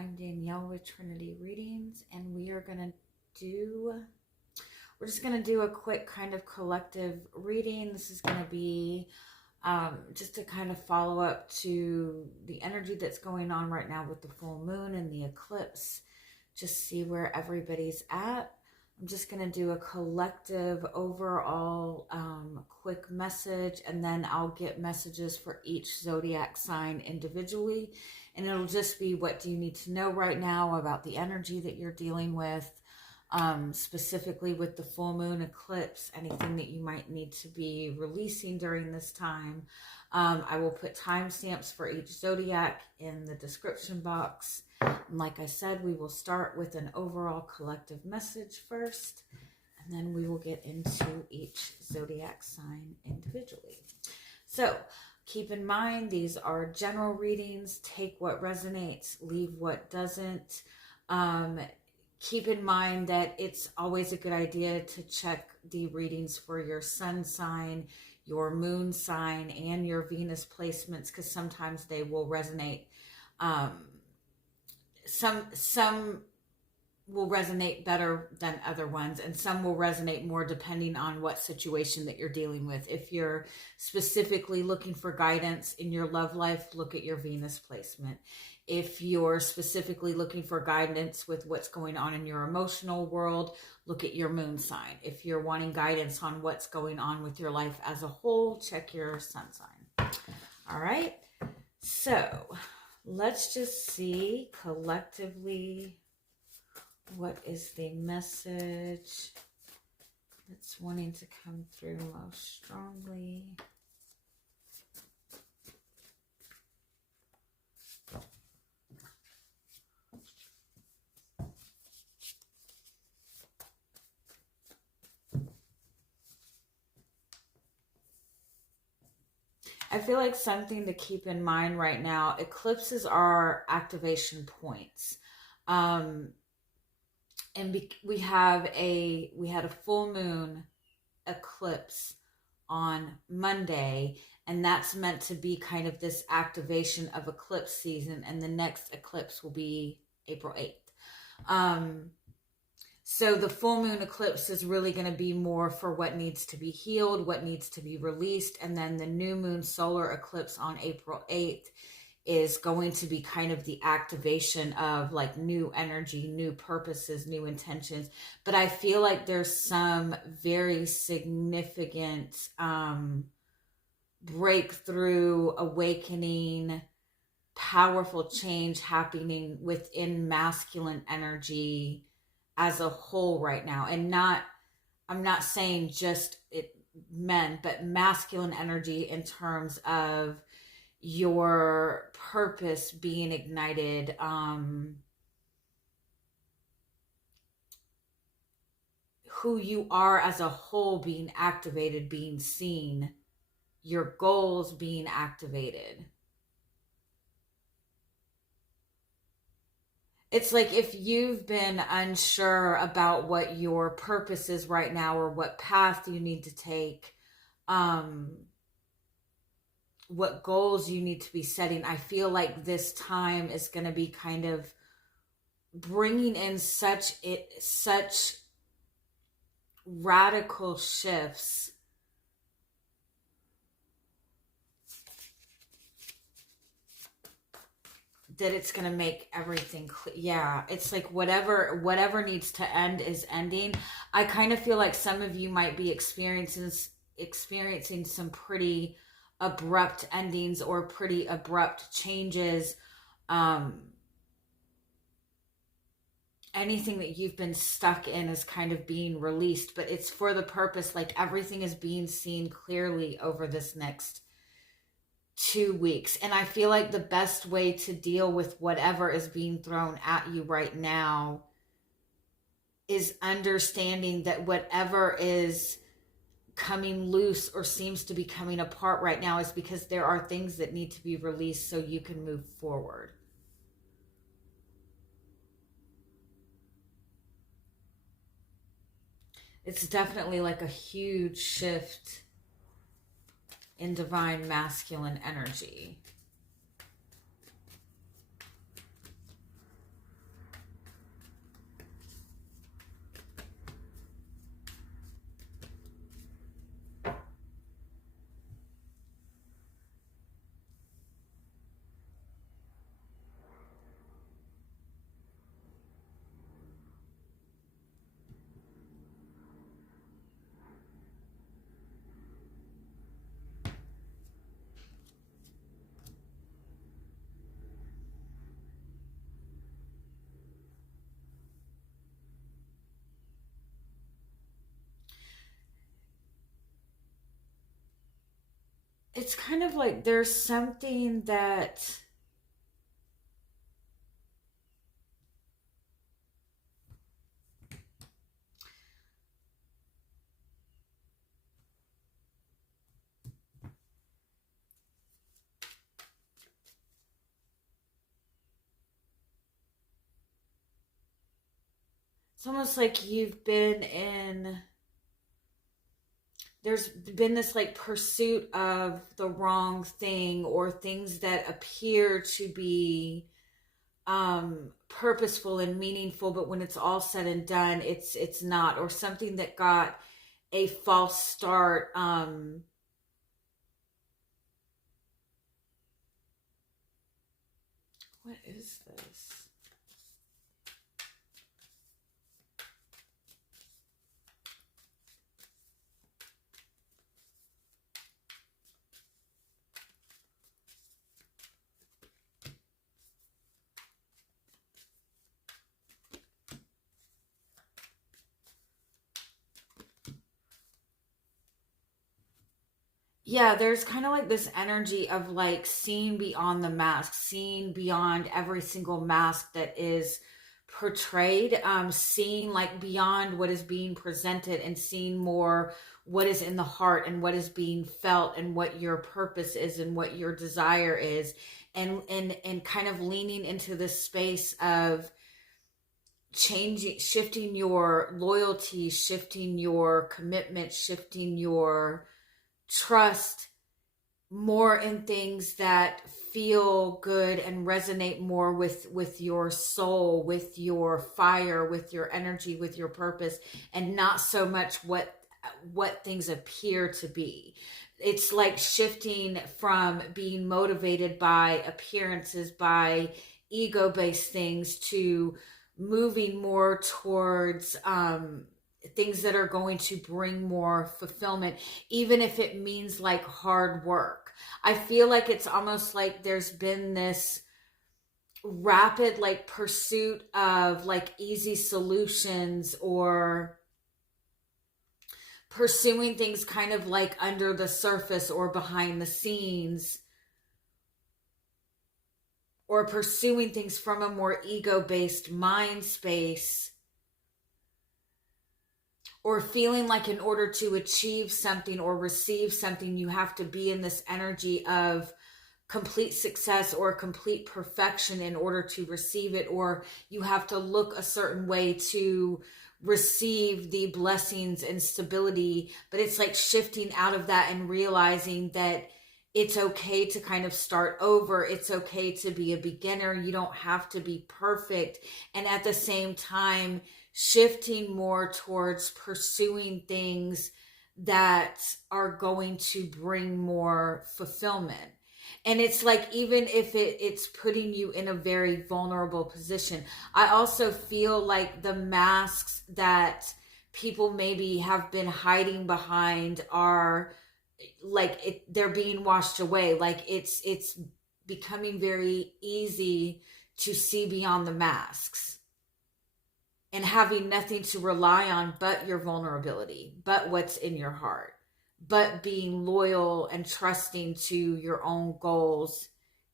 I'm Danielle with Trinity Readings, and we're just going to do a quick kind of collective reading. This is going to be just to kind of follow up to the energy that's going on right now with the full moon and the eclipse. Just see where everybody's at. I'm just going to do a collective overall quick message, and then I'll get messages for each zodiac sign individually. And it'll just be, what do you need to know right now about the energy that you're dealing with, specifically with the full moon eclipse, anything that you might need to be releasing during this time. I will put timestamps for each zodiac in the description box. And like I said, we will start with an overall collective message first, and then we will get into each zodiac sign individually. So keep in mind, these are general readings. Take what resonates, leave what doesn't. Keep in mind that it's always a good idea to check the readings for your sun sign, your moon sign, and your Venus placements, because sometimes they will resonate. Some will resonate better than other ones, and some will resonate more depending on what situation that you're dealing with. If you're specifically looking for guidance in your love life, look at your Venus placement. If you're specifically looking for guidance with what's going on in your emotional world, look at your moon sign. If you're wanting guidance on what's going on with your life as a whole, check your sun sign. All right, so let's just see collectively what is the message that's wanting to come through most strongly. I feel like something to keep in mind right now, eclipses are activation points. And we had a full moon eclipse on Monday, and that's meant to be kind of this activation of eclipse season, and the next eclipse will be April 8th. So the full moon eclipse is really going to be more for what needs to be healed, what needs to be released. And then the new moon solar eclipse on April 8th is going to be kind of the activation of like new energy, new purposes, new intentions. But I feel like there's some very significant breakthrough, awakening, powerful change happening within masculine energy as a whole right now. And I'm not saying just men, but masculine energy in terms of your purpose being ignited, who you are as a whole being activated, being seen, your goals being activated. It's like if you've been unsure about what your purpose is right now, or what path you need to take, what goals you need to be setting, I feel like this time is going to be kind of bringing in such radical shifts that it's going to make everything clear. Yeah, it's like whatever needs to end is ending. I kind of feel like some of you might be experiencing some pretty abrupt endings or pretty abrupt changes. Anything that you've been stuck in is kind of being released, but it's for the purpose, like everything is being seen clearly over this next 2 weeks. And I feel like the best way to deal with whatever is being thrown at you right now is understanding that whatever is coming loose or seems to be coming apart right now is because there are things that need to be released so you can move forward. It's definitely like a huge shift in divine masculine energy. it's kind of like there's something that it's almost like you've been in, there's been this like pursuit of the wrong thing, or things that appear to be purposeful and meaningful, but when it's all said and done, it's not, or something that got a false start. What is this? Yeah, there's kind of like this energy of like seeing beyond the mask, seeing beyond every single mask that is portrayed, seeing like beyond what is being presented, and seeing more what is in the heart and what is being felt and what your purpose is and what your desire is, and kind of leaning into this space of changing, shifting your loyalty, shifting your commitment, shifting your trust more in things that feel good and resonate more with your soul, with your fire, with your energy, with your purpose, and not so much what things appear to be. It's like shifting from being motivated by appearances, by ego-based things, to moving more towards things that are going to bring more fulfillment, even if it means like hard work. I feel like it's almost like there's been this rapid like pursuit of like easy solutions, or pursuing things kind of like under the surface or behind the scenes, or pursuing things from a more ego-based mind space, or feeling like in order to achieve something or receive something, you have to be in this energy of complete success or complete perfection in order to receive it, or you have to look a certain way to receive the blessings and stability. But it's like shifting out of that and realizing that it's okay to kind of start over. It's okay to be a beginner. You don't have to be perfect. And at the same time, shifting more towards pursuing things that are going to bring more fulfillment. And it's like, even if it's putting you in a very vulnerable position, I also feel like the masks that people maybe have been hiding behind are like they're being washed away. Like it's becoming very easy to see beyond the masks, and having nothing to rely on but your vulnerability, but what's in your heart, but being loyal and trusting to your own goals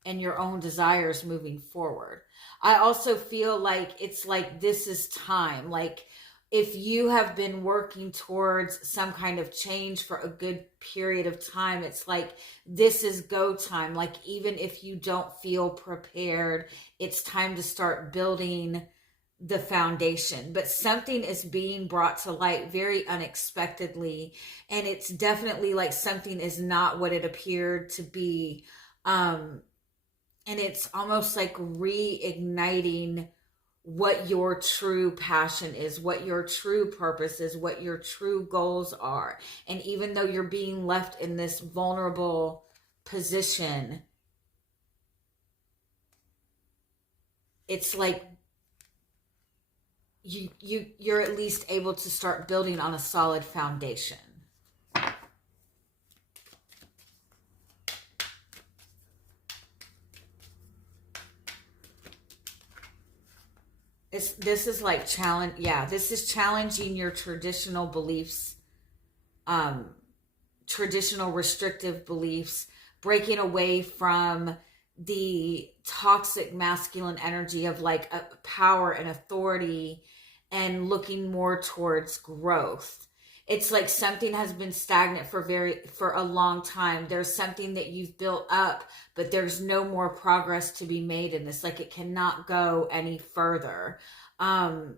and your own desires moving forward. I also feel like it's like this is time. Like if you have been working towards some kind of change for a good period of time, it's like this is go time. Like even if you don't feel prepared, it's time to start building the foundation. But something is being brought to light very unexpectedly, and it's definitely like something is not what it appeared to be. And it's almost like reigniting what your true passion is, what your true purpose is, what your true goals are. And even though you're being left in this vulnerable position, it's like you're at least able to start building on a solid foundation. This is like challenge. Yeah, this is challenging your traditional beliefs, traditional restrictive beliefs, breaking away from the toxic masculine energy of like a power and authority, and looking more towards growth. It's like something has been stagnant for a long time. There's something that you've built up, but there's no more progress to be made in this. Like it cannot go any further. And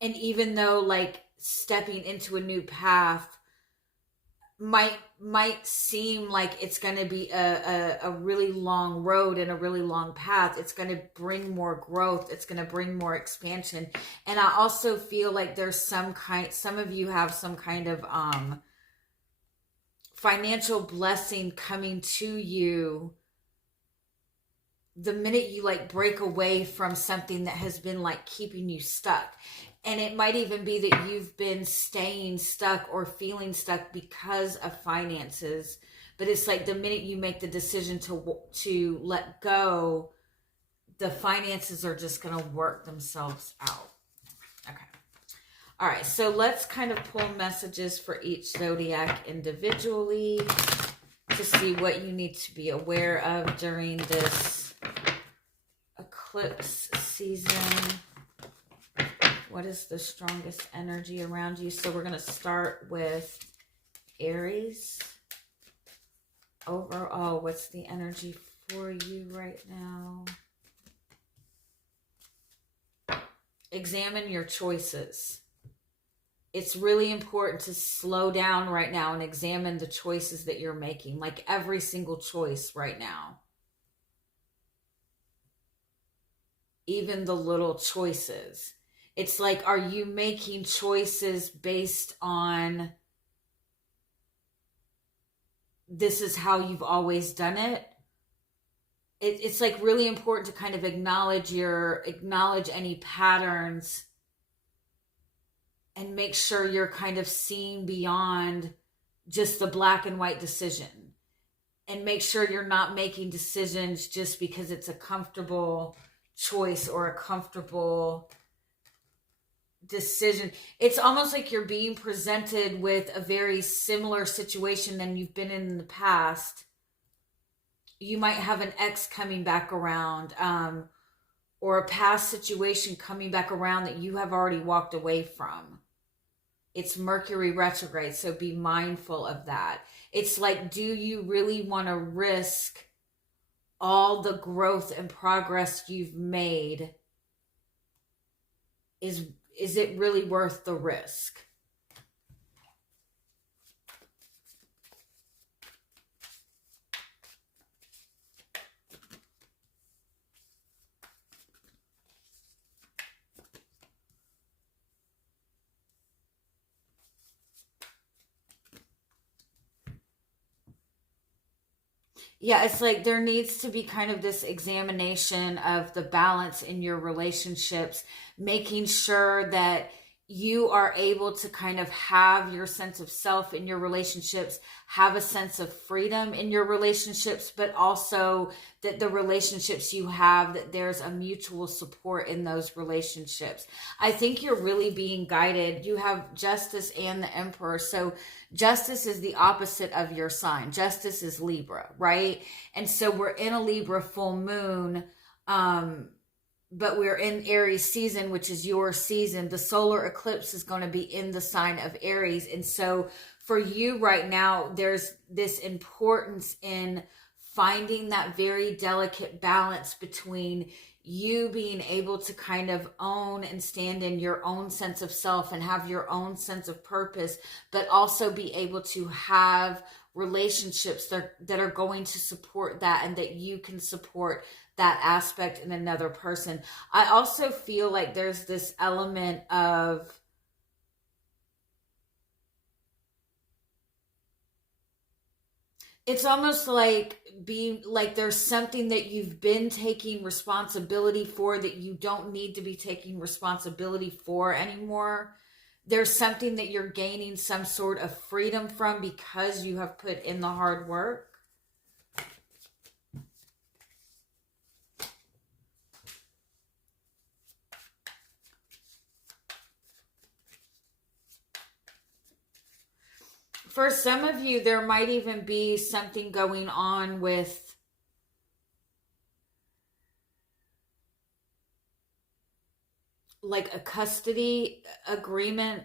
even though like stepping into a new path might seem like it's going to be a really long road and a really long path, it's going to bring more growth, it's going to bring more expansion. And I also feel like there's some of you have some kind of financial blessing coming to you the minute you like break away from something that has been like keeping you stuck. And it might even be that you've been staying stuck or feeling stuck because of finances. But it's like the minute you make the decision to let go, the finances are just going to work themselves out. Okay. All right. So let's kind of pull messages for each zodiac individually to see what you need to be aware of during this eclipse season. What is the strongest energy around you? So we're going to start with Aries. Overall, what's the energy for you right now? Examine your choices. It's really important to slow down right now and examine the choices that you're making. Like every single choice right now. Even the little choices. It's like, are you making choices based on this is how you've always done it? It's like really important to kind of acknowledge any patterns and make sure you're kind of seeing beyond just the black and white decision. And make sure you're not making decisions just because it's a comfortable choice or a comfortable decision. It's almost like you're being presented with a very similar situation than you've been in the past. You might have an ex coming back around, or a past situation coming back around that you have already walked away from. It's Mercury retrograde, so be mindful of that. It's like, do you really want to risk all the growth and progress you've made? Is it really worth the risk? Yeah, it's like there needs to be kind of this examination of the balance in your relationships, making sure that you are able to kind of have your sense of self in your relationships, have a sense of freedom in your relationships, but also that the relationships you have, that there's a mutual support in those relationships. I think you're really being guided. You have Justice and the Emperor. So Justice is the opposite of your sign. Justice is Libra, right? And so we're in a Libra full moon, but we're in Aries season, which is your season. The solar eclipse is going to be in the sign of Aries. And so for you right now, there's this importance in finding that very delicate balance between you being able to kind of own and stand in your own sense of self and have your own sense of purpose, but also be able to have relationships that are going to support that, and that you can support that aspect in another person. I also feel like there's this element of it's almost like being like there's something that you've been taking responsibility for that you don't need to be taking responsibility for anymore. There's something that you're gaining some sort of freedom from because you have put in the hard work. For some of you, there might even be something going on with like a custody agreement.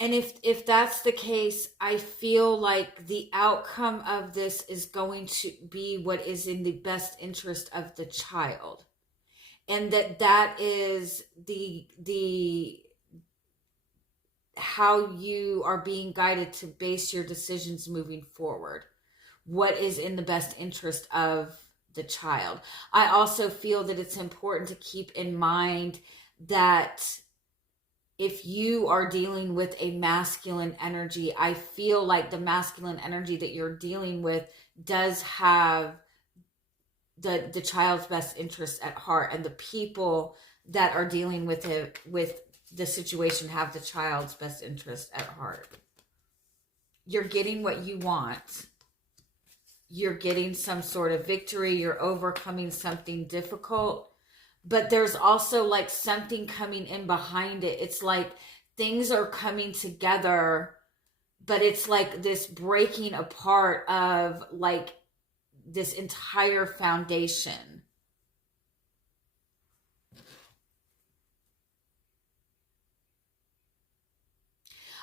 And if that's the case, I feel like the outcome of this is going to be what is in the best interest of the child. And that is the how you are being guided to base your decisions moving forward. What is in the best interest of the child. I also feel that it's important to keep in mind that if you are dealing with a masculine energy, I feel like the masculine energy that you're dealing with does have the child's best interest at heart, and the people that are dealing with it, with the situation, have the child's best interest at heart. You're getting what you want. You're getting some sort of victory. You're overcoming something difficult. But there's also like something coming in behind it. It's like things are coming together, but it's like this breaking apart of like this entire foundation.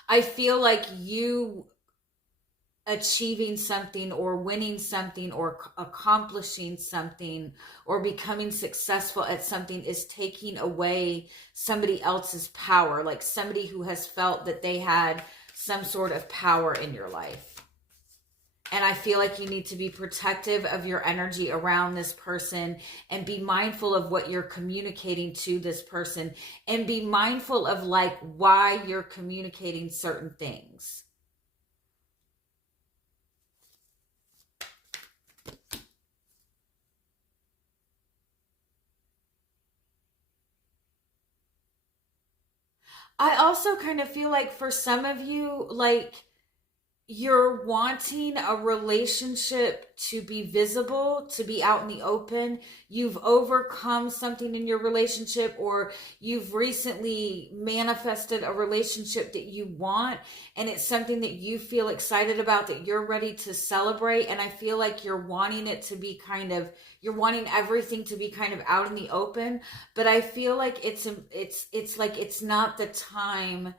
I feel like you achieving something or winning something or accomplishing something or becoming successful at something is taking away somebody else's power, like somebody who has felt that they had some sort of power in your life. And I feel like you need to be protective of your energy around this person and be mindful of what you're communicating to this person, and be mindful of like why you're communicating certain things. I also kind of feel like for some of you, like you're wanting a relationship to be visible, to be out in the open. You've overcome something in your relationship, or you've recently manifested a relationship that you want, and it's something that you feel excited about, that you're ready to celebrate. And I feel like you're wanting it to be kind of, you're wanting everything to be kind of out in the open, but I feel like it's like it's not the time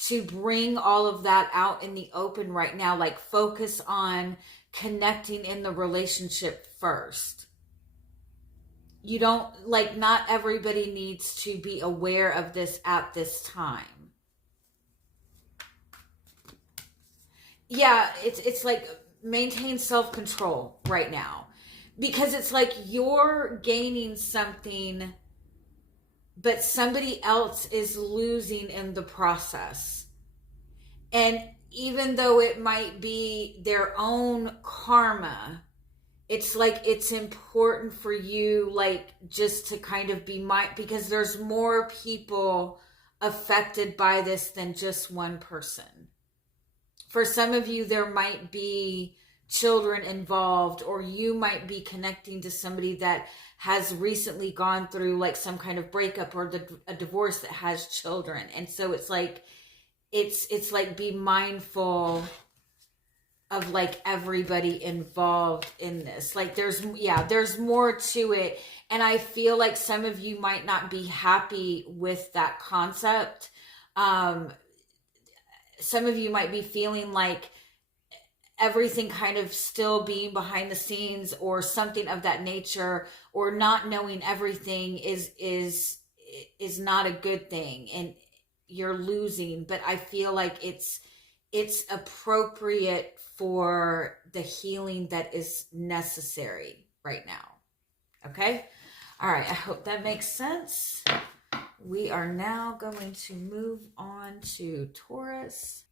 to bring all of that out in the open right now. Like focus on connecting in the relationship first. You don't, like, not everybody needs to be aware of this at this time. Yeah, it's like maintain self-control right now, because it's like you're gaining something but somebody else is losing in the process. And even though it might be their own karma, it's like it's important for you, like, just to kind of be because there's more people affected by this than just one person. For some of you, there might be children involved, or you might be connecting to somebody that has recently gone through like some kind of breakup or a divorce that has children. And so it's like be mindful of like everybody involved in this. Like there's more to it. And I feel like some of you might not be happy with that concept. Some of you might be feeling like everything kind of still being behind the scenes or something of that nature, or not knowing everything is not a good thing and you're losing. But I feel like it's appropriate for the healing that is necessary right now. Okay? All right, I hope that makes sense. We are now going to move on to Taurus.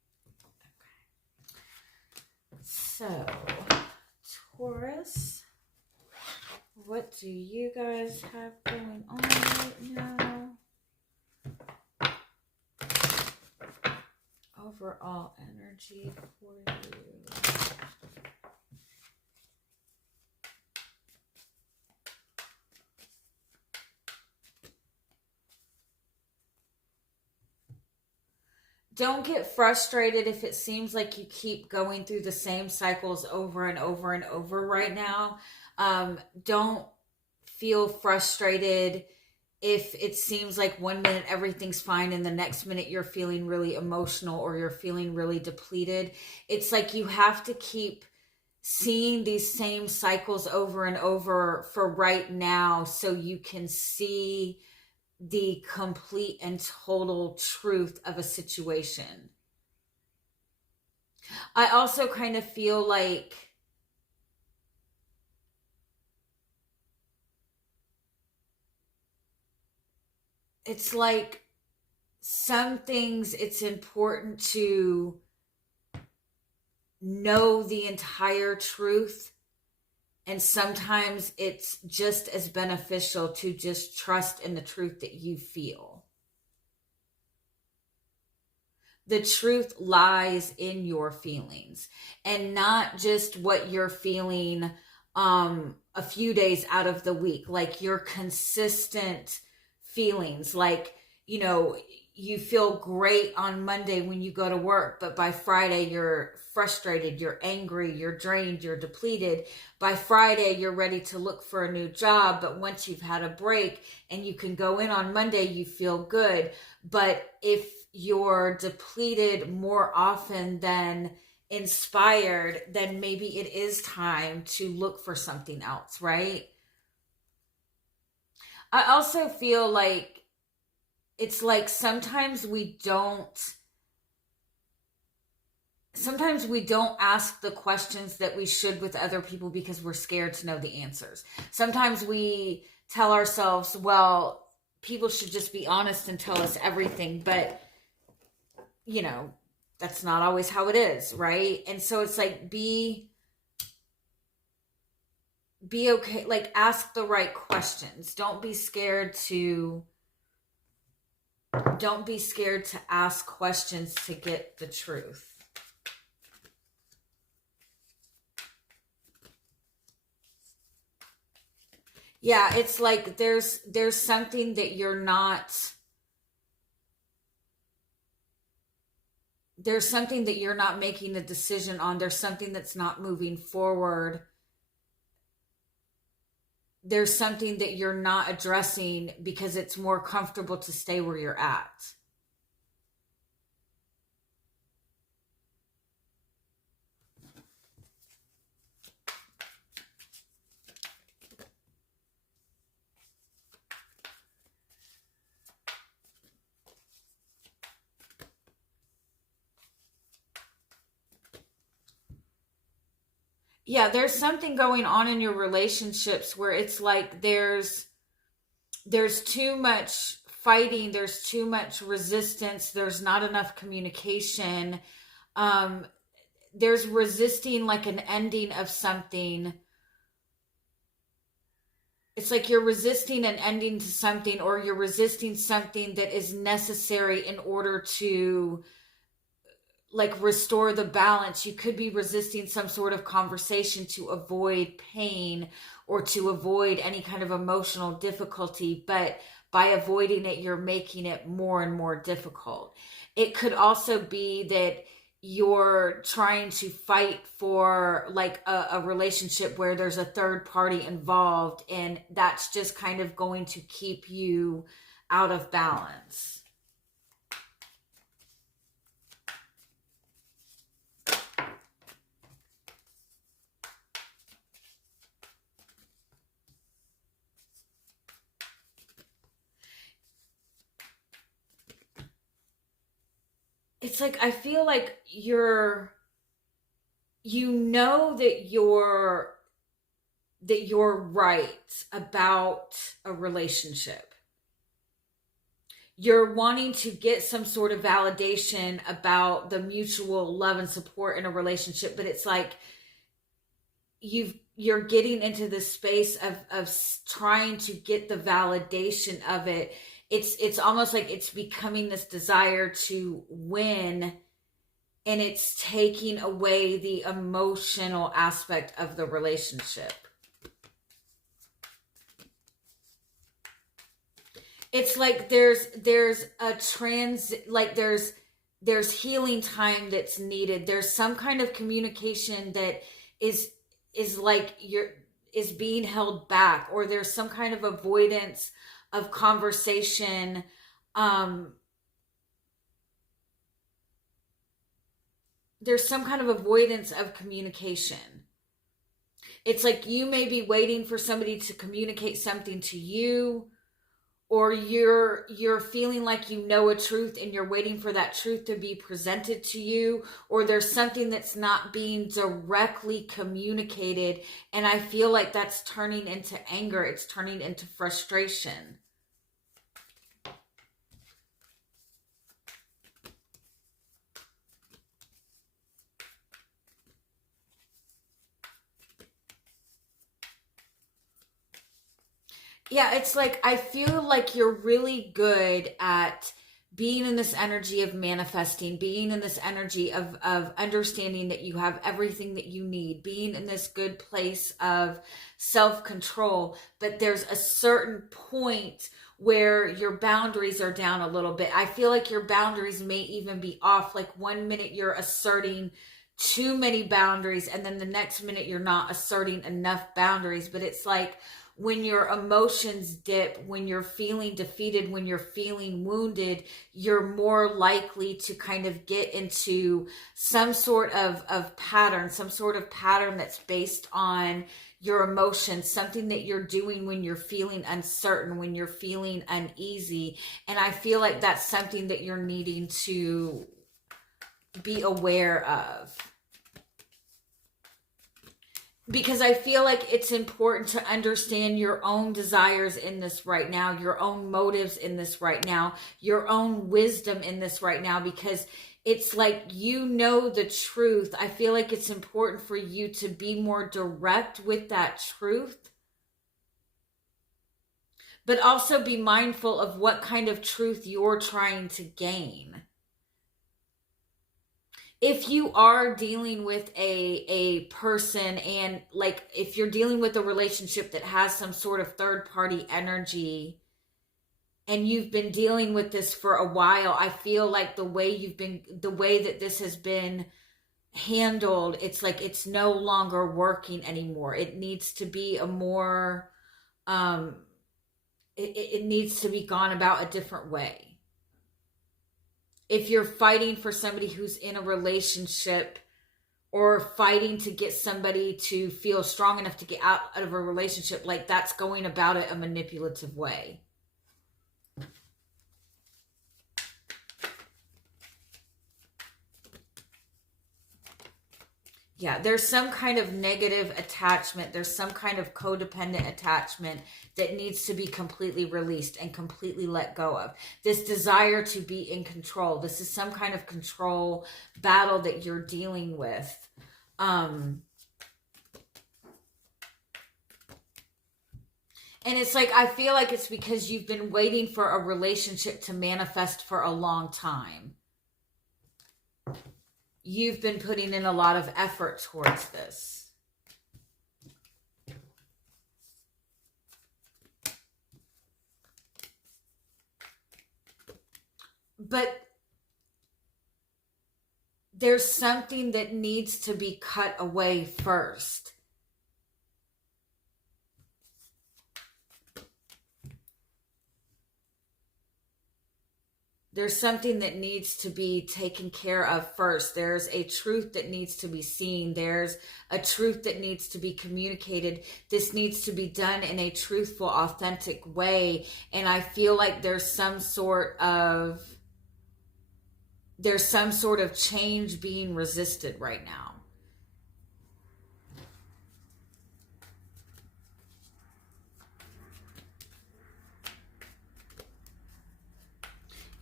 So, Taurus, what do you guys have going on right now? Overall energy for you. don't get frustrated if it seems like you keep going through the same cycles over and over and over right now. Don't feel frustrated if it seems like one minute everything's fine and the next minute you're feeling really emotional or you're feeling really depleted. It's like you have to keep seeing these same cycles over and over for right now so you can see the complete and total truth of a situation. I also kind of feel like it's like some things it's important to know the entire truth, and sometimes it's just as beneficial to just trust in the truth that you feel. The truth lies in your feelings, and not just what you're feeling a few days out of the week, like your consistent feelings. Like, you know, you feel great on Monday when you go to work, but by Friday you're frustrated, you're angry, you're drained, you're depleted. By Friday you're ready to look for a new job, but once you've had a break and you can go in on Monday, you feel good. But if you're depleted more often than inspired, then maybe it is time to look for something else, right? I also feel like it's like sometimes we don't ask the questions that we should with other people because we're scared to know the answers. Sometimes we tell ourselves, well, people should just be honest and tell us everything, but you know, that's not always how it is, right? And so it's like be okay, like ask the right questions. Don't be scared to ask questions to get the truth. Yeah, it's like there's something that you're not making a decision on. There's something that's not moving forward. There's something that you're not addressing because it's more comfortable to stay where you're at. Yeah, there's something going on in your relationships where it's like there's too much fighting, there's too much resistance, there's not enough communication. There's resisting like an ending of something. It's like you're resisting an ending to something, or you're resisting something that is necessary in order to like restore the balance. You could be resisting some sort of conversation to avoid pain or to avoid any kind of emotional difficulty, but by avoiding it, you're making it more and more difficult. It could also be that you're trying to fight for like a relationship where there's a third party involved, and that's just kind of going to keep you out of balance. It's like I feel like you know that you're right about a relationship. You're wanting to get some sort of validation about the mutual love and support in a relationship, but it's like you're getting into this space of trying to get the validation of it. It's almost like it's becoming this desire to win, and it's taking away the emotional aspect of the relationship. It's like there's there's healing time that's needed. There's some kind of communication that is like is being held back, or there's some kind of avoidance of conversation. There's some kind of avoidance of communication. It's like you may be waiting for somebody to communicate something to you, or you're feeling like you know a truth and you're waiting for that truth to be presented to you, or there's something that's not being directly communicated, and I feel like that's turning into anger. It's turning into frustration. Yeah, it's like I feel like you're really good at being in this energy of manifesting, being in this energy of understanding that you have everything that you need, being in this good place of self-control. But there's a certain point where your boundaries are down a little bit. I feel like your boundaries may even be off. Like one minute you're asserting too many boundaries, and then the next minute you're not asserting enough boundaries. But it's like, when your emotions dip, when you're feeling defeated, when you're feeling wounded, you're more likely to kind of get into some sort of pattern, some sort of pattern that's based on your emotions, something that you're doing when you're feeling uncertain, when you're feeling uneasy. And I feel like that's something that you're needing to be aware of. Because I feel like it's important to understand your own desires in this right now, your own motives in this right now, your own wisdom in this right now, because it's like, you know the truth. I feel like it's important for you to be more direct with that truth, but also be mindful of what kind of truth you're trying to gain. If you are dealing with a person, and like if you're dealing with a relationship that has some sort of third party energy, and you've been dealing with this for a while, I feel like the way that this has been handled, it's like it's no longer working anymore. It needs to be a more it needs to be gone about a different way. If you're fighting for somebody who's in a relationship, or fighting to get somebody to feel strong enough to get out of a relationship, like that's going about it a manipulative way. Yeah, there's some kind of negative attachment. There's some kind of codependent attachment that needs to be completely released and completely let go of. This desire to be in control. This is some kind of control battle that you're dealing with. And it's like, I feel like it's because you've been waiting for a relationship to manifest for a long time. You've been putting in a lot of effort towards this. But there's something that needs to be cut away first. There's something that needs to be taken care of first. There's a truth that needs to be seen. There's a truth that needs to be communicated. This needs to be done in a truthful, authentic way. And I feel like there's some sort of change being resisted right now.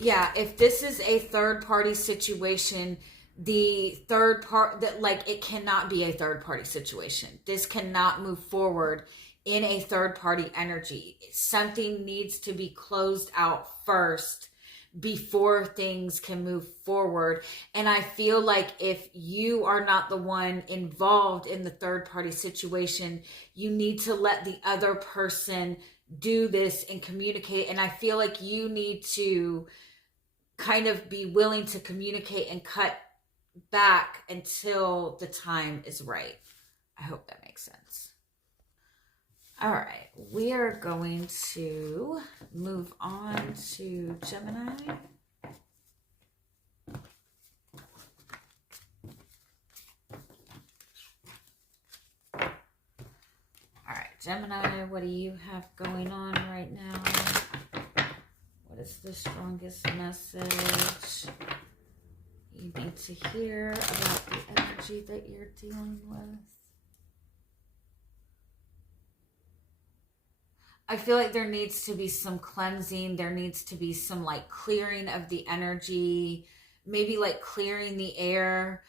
Yeah, if this is a third party situation, the third part that, like, it cannot be a third party situation. This cannot move forward in a third party energy. Something needs to be closed out first before things can move forward. And I feel like if you are not the one involved in the third party situation, you need to let the other person do this and communicate. And I feel like you need to kind of be willing to communicate and cut back until the time is right. I hope that makes sense. All right, we are going to move on to Gemini. All right, Gemini, what do you have going on right now? What is the strongest message you need to hear about the energy that you're dealing with? I feel like there needs to be some cleansing. There needs to be some like clearing of the energy, maybe like clearing the air,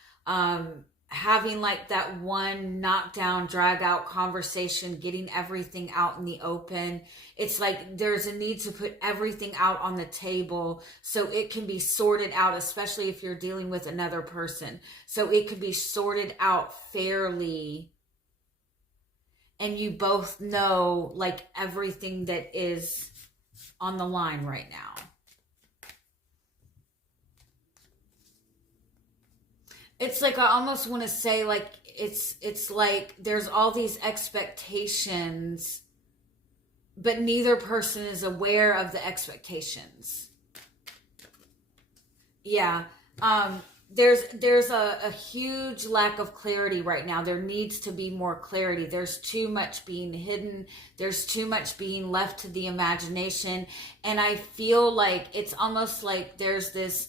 having like that one knockdown, drag out conversation, getting everything out in the open. It's like there's a need to put everything out on the table so it can be sorted out, especially if you're dealing with another person. So it could be sorted out fairly. And you both know like everything that is on the line right now. It's like I almost want to say like it's like there's all these expectations, but neither person is aware of the expectations. Yeah. There's a huge lack of clarity right now. There needs to be more clarity. There's too much being hidden. There's too much being left to the imagination. And I feel like it's almost like there's this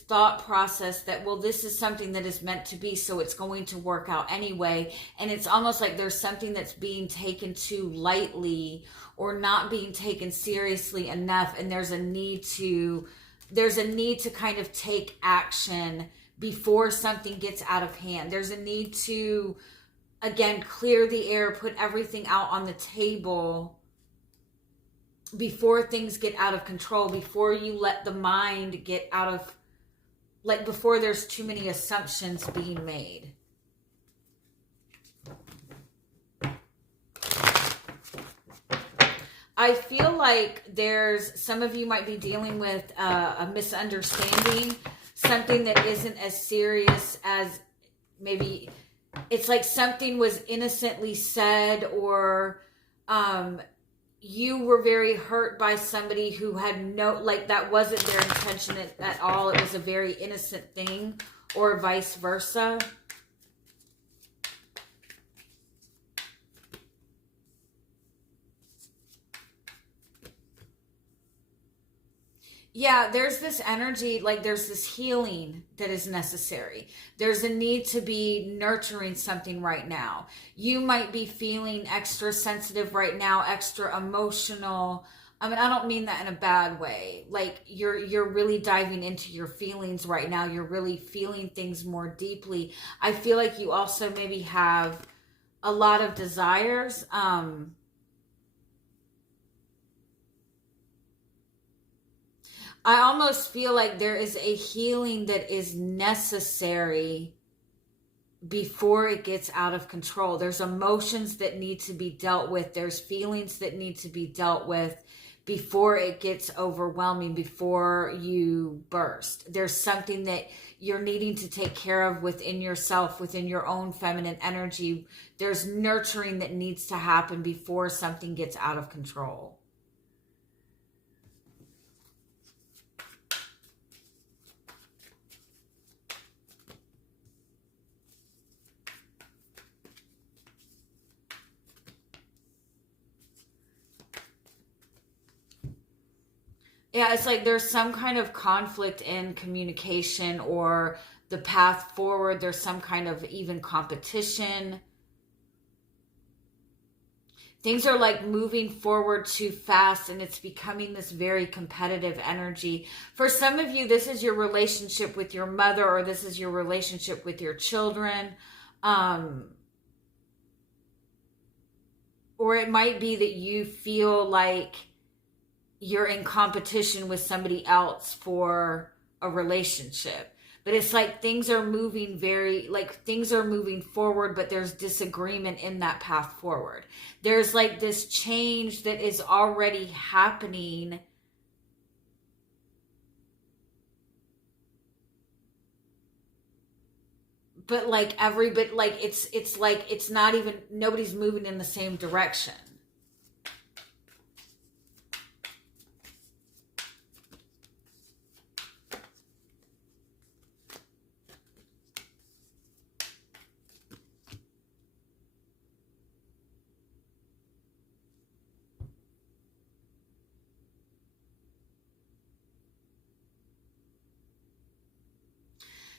thought process that, well, this is something that is meant to be, so it's going to work out anyway. And it's almost like there's something that's being taken too lightly or not being taken seriously enough. And there's a need to kind of take action before something gets out of hand. There's a need to, again, clear the air, put everything out on the table before things get out of control, before you let the mind get out of, like before there's too many assumptions being made. I feel like some of you might be dealing with a misunderstanding, something that isn't as serious as maybe it's like something was innocently said, or you were very hurt by somebody who had that wasn't their intention at all. It was a very innocent thing, or vice versa. Yeah, there's this energy, like there's this healing that is necessary. There's a need to be nurturing something right now. You might be feeling extra sensitive right now, extra emotional. I mean, I don't mean that in a bad way. Like you're really diving into your feelings right now. You're really feeling things more deeply. I feel like you also maybe have a lot of desires. I almost feel like there is a healing that is necessary before it gets out of control. There's emotions that need to be dealt with. There's feelings that need to be dealt with before it gets overwhelming, before you burst. There's something that you're needing to take care of within yourself, within your own feminine energy. There's nurturing that needs to happen before something gets out of control. Yeah, it's like there's some kind of conflict in communication or the path forward. There's some kind of even competition. Things are like moving forward too fast, and it's becoming this very competitive energy. For some of you, this is your relationship with your mother, or this is your relationship with your children. Or it might be that you feel like you're in competition with somebody else for a relationship. But it's like things are moving things are moving forward, but there's disagreement in that path forward. There's like this change that is already happening but like everybody, like it's like it's not even, nobody's moving in the same direction.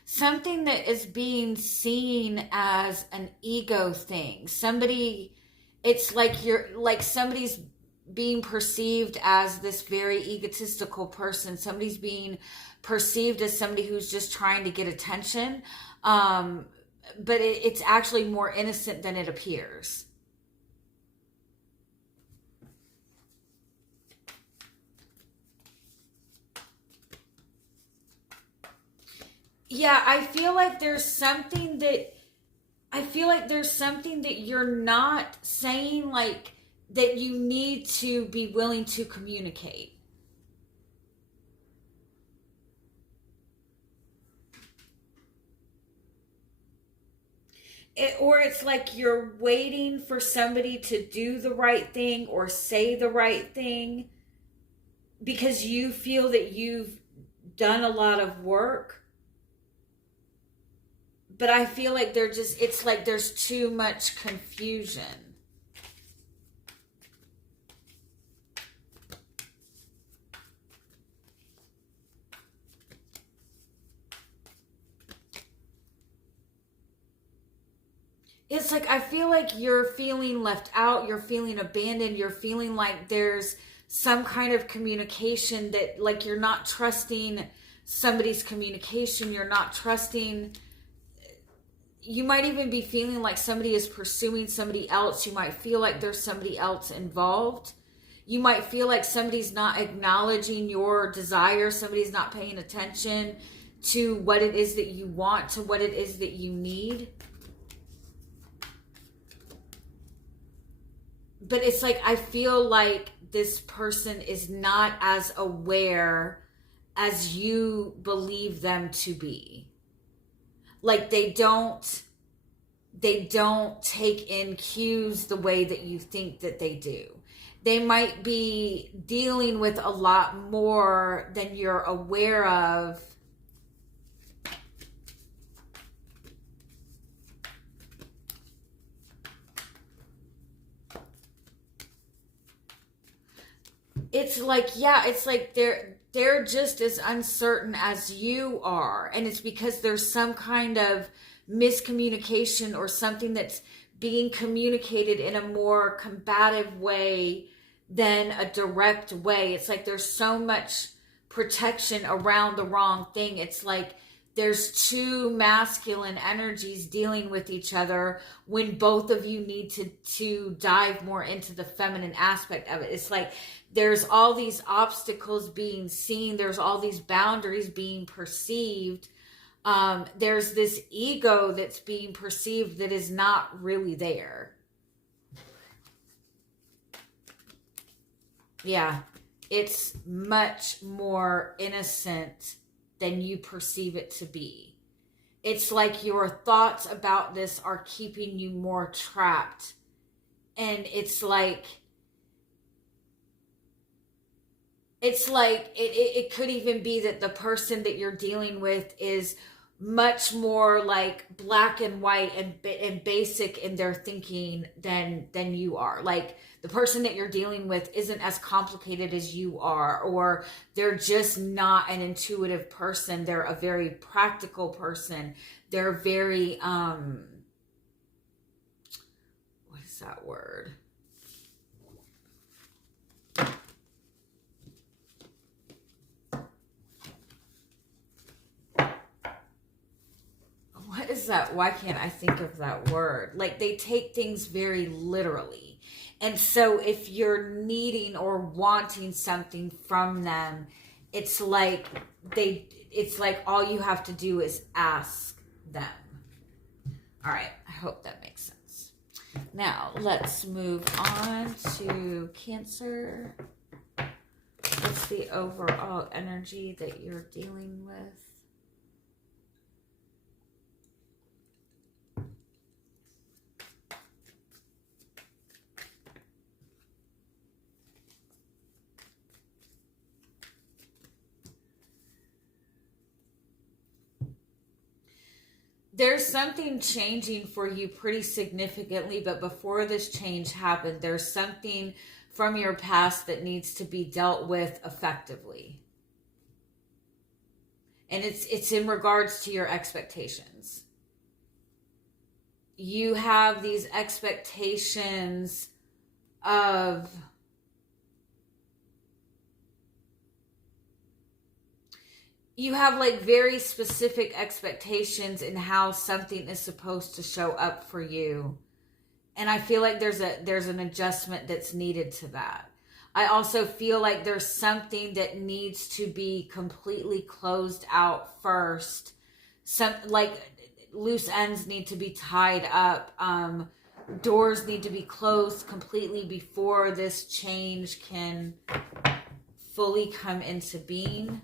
Something that is being seen as an ego thing. Somebody, it's like you're like somebody's being perceived as this very egotistical person. Somebody's being perceived as somebody who's just trying to get attention. But it's actually more innocent than it appears. Yeah, I feel like there's something that you're not saying, like that you need to be willing to communicate. Or it's like you're waiting for somebody to do the right thing or say the right thing because you feel that you've done a lot of work. But I feel like it's like there's too much confusion. It's like, I feel like you're feeling left out, you're feeling abandoned, you're feeling like there's some kind of communication that, like, you're not trusting somebody's communication, you're not trusting. You might even be feeling like somebody is pursuing somebody else. You might feel like there's somebody else involved. You might feel like somebody's not acknowledging your desire. Somebody's not paying attention to what it is that you want, to what it is that you need. But it's like, I feel like this person is not as aware as you believe them to be. Like they don't take in cues the way that you think that they do. They might be dealing with a lot more than you're aware of. It's like, yeah, it's like they're just as uncertain as you are. And it's because there's some kind of miscommunication or something that's being communicated in a more combative way than a direct way. It's like there's so much protection around the wrong thing. It's like there's two masculine energies dealing with each other when both of you need to dive more into the feminine aspect of it. It's like there's all these obstacles being seen. There's all these boundaries being perceived. There's this ego that's being perceived that is not really there. Yeah, it's much more innocent than you perceive it to be. It's like your thoughts about this are keeping you more trapped. And it's like it could even be that the person that you're dealing with is much more like black and white and basic in their thinking than you are. Like the person that you're dealing with isn't as complicated as you are, or they're just not an intuitive person. They're a very practical person. They're very what is that word? What is that? Why can't I think of that word? Like they take things very literally. And so if you're needing or wanting something from them, it's like all you have to do is ask them. All right. I hope that makes sense. Now let's move on to Cancer. What's the overall energy that you're dealing with? There's something changing for you pretty significantly, but before this change happened, there's something from your past that needs to be dealt with effectively. And it's in regards to your expectations. You have these expectations of you have like very specific expectations in how something is supposed to show up for you. And I feel like there's an adjustment that's needed to that. I also feel like there's something that needs to be completely closed out first. Some like loose ends need to be tied up. Doors need to be closed completely before this change can fully come into being.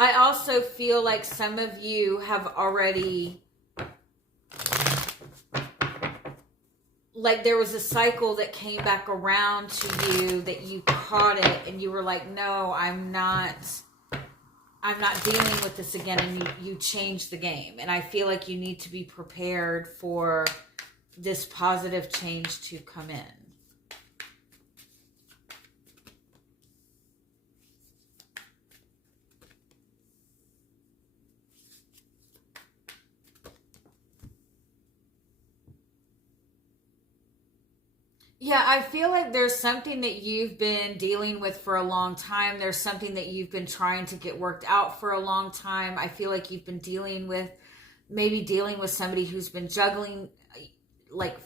I also feel like some of you have already, like there was a cycle that came back around to you that you caught it and you were like, no, I'm not dealing with this again, and you changed the game. And I feel like you need to be prepared for this positive change to come in. Yeah, I feel like there's something that you've been dealing with for a long time. There's something that you've been trying to get worked out for a long time. I feel like you've been dealing with somebody who's been juggling, like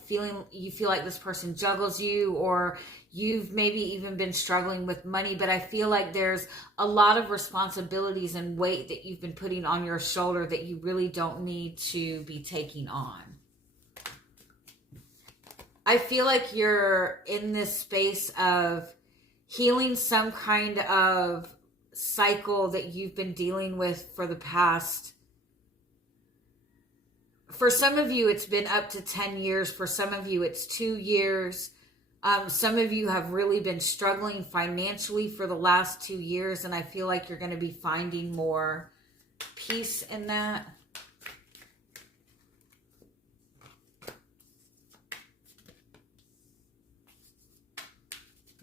you feel like this person juggles you, or you've maybe even been struggling with money. But I feel like there's a lot of responsibilities and weight that you've been putting on your shoulder that you really don't need to be taking on. I feel like you're in this space of healing some kind of cycle that you've been dealing with for the past. For some of you, it's been up to 10 years. For some of you, it's 2 years. Some of you have really been struggling financially for the last 2 years, and I feel like you're going to be finding more peace in that.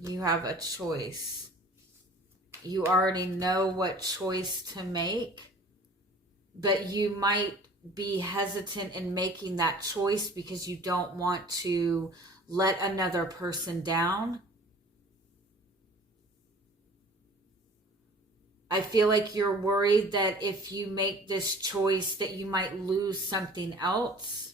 You have a choice. You already know what choice to make, but you might be hesitant in making that choice because you don't want to let another person down. I feel like you're worried that if you make this choice that you might lose something else.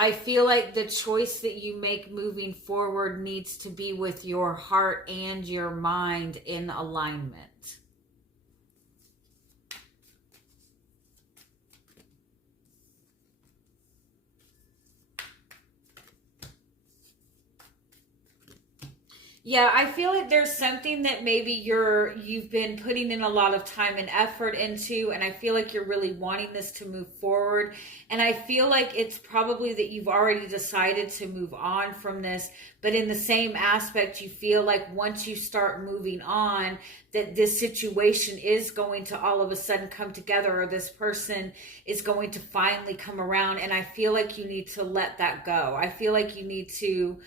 I feel like the choice that you make moving forward needs to be with your heart and your mind in alignment. Yeah, I feel like there's something that maybe you've been putting in a lot of time and effort into, and I feel like you're really wanting this to move forward. And I feel like it's probably that you've already decided to move on from this, but in the same aspect, you feel like once you start moving on, that this situation is going to all of a sudden come together, or this person is going to finally come around. And I feel like you need to let that go. I feel like you need to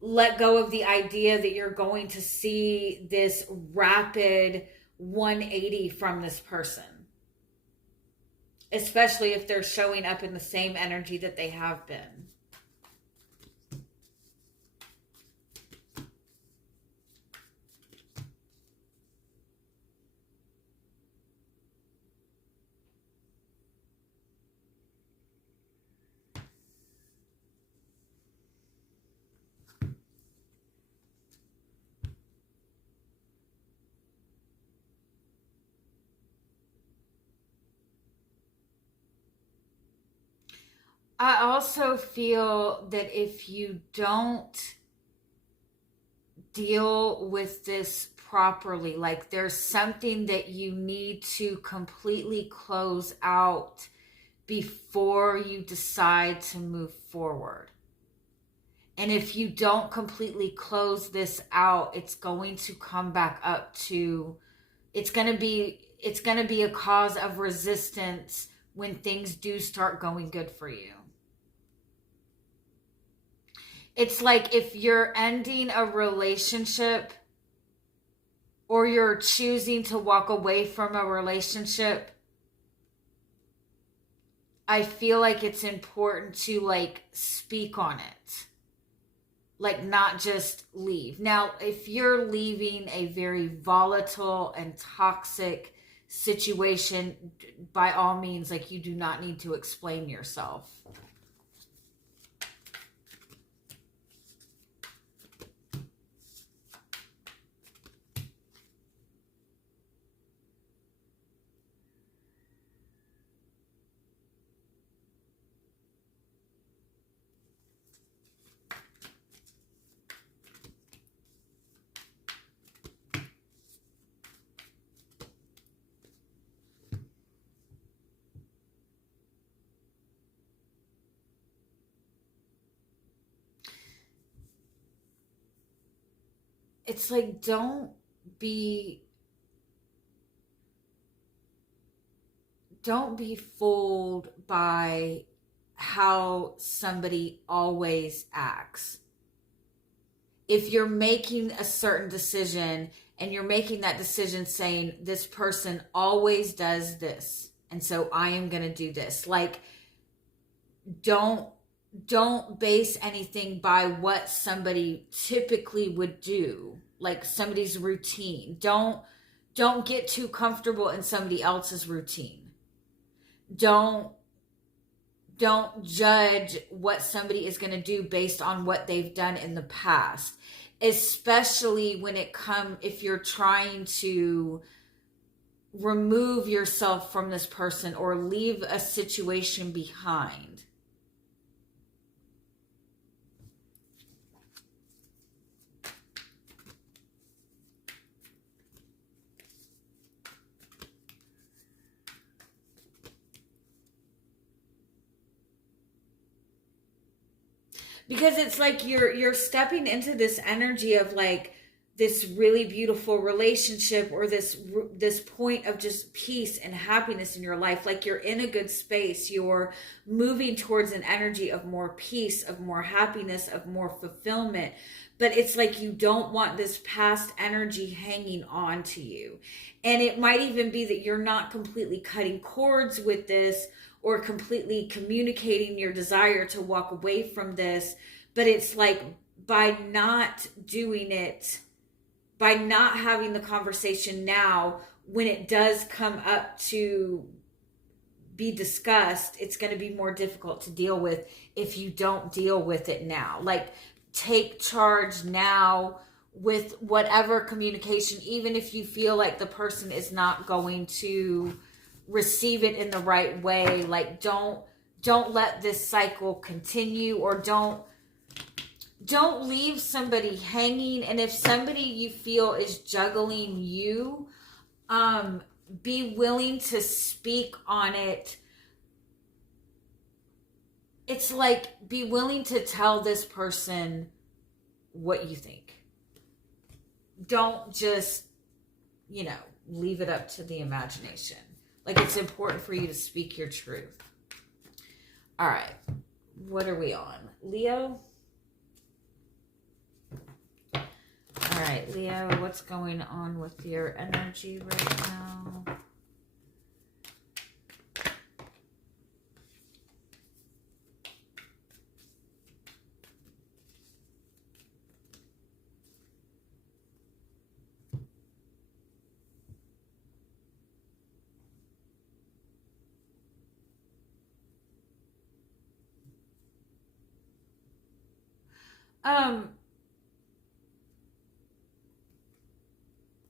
let go of the idea that you're going to see this rapid 180 from this person, especially if they're showing up in the same energy that they have been. I also feel that if you don't deal with this properly, like there's something that you need to completely close out before you decide to move forward. And if you don't completely close this out, it's going to come back up to, it's going to be a cause of resistance when things do start going good for you. It's like if you're ending a relationship or you're choosing to walk away from a relationship, I feel like it's important to like speak on it. Like not just leave. Now, if you're leaving a very volatile and toxic situation, by all means, like you do not need to explain yourself. It's like, don't be fooled by how somebody always acts. If you're making a certain decision and you're making that decision saying, this person always does this, and so I am going to do this. Like, don't base anything by what somebody typically would do, like somebody's routine. Don't get too comfortable in somebody else's routine. Don't judge what somebody is going to do based on what they've done in the past, especially when if you're trying to remove yourself from this person or leave a situation behind. Because it's like you're stepping into this energy of like this really beautiful relationship or this point of just peace and happiness in your life. Like you're in a good space. You're moving towards an energy of more peace, of more happiness, of more fulfillment. But it's like you don't want this past energy hanging on to you. And it might even be that you're not completely cutting cords with this or completely communicating your desire to walk away from this. But it's like by not doing it, by not having the conversation now, when it does come up to be discussed, it's going to be more difficult to deal with if you don't deal with it now. Like take charge now with whatever communication, even if you feel like the person is not going to receive it in the right way. Like don't let this cycle continue, or don't leave somebody hanging. And if somebody you feel is juggling you, be willing to speak on it. It's like, be willing to tell this person what you think. Don't just, leave it up to the imagination. Like, it's important for you to speak your truth. All right. What are we on? Leo? All right, Leo, what's going on with your energy right now?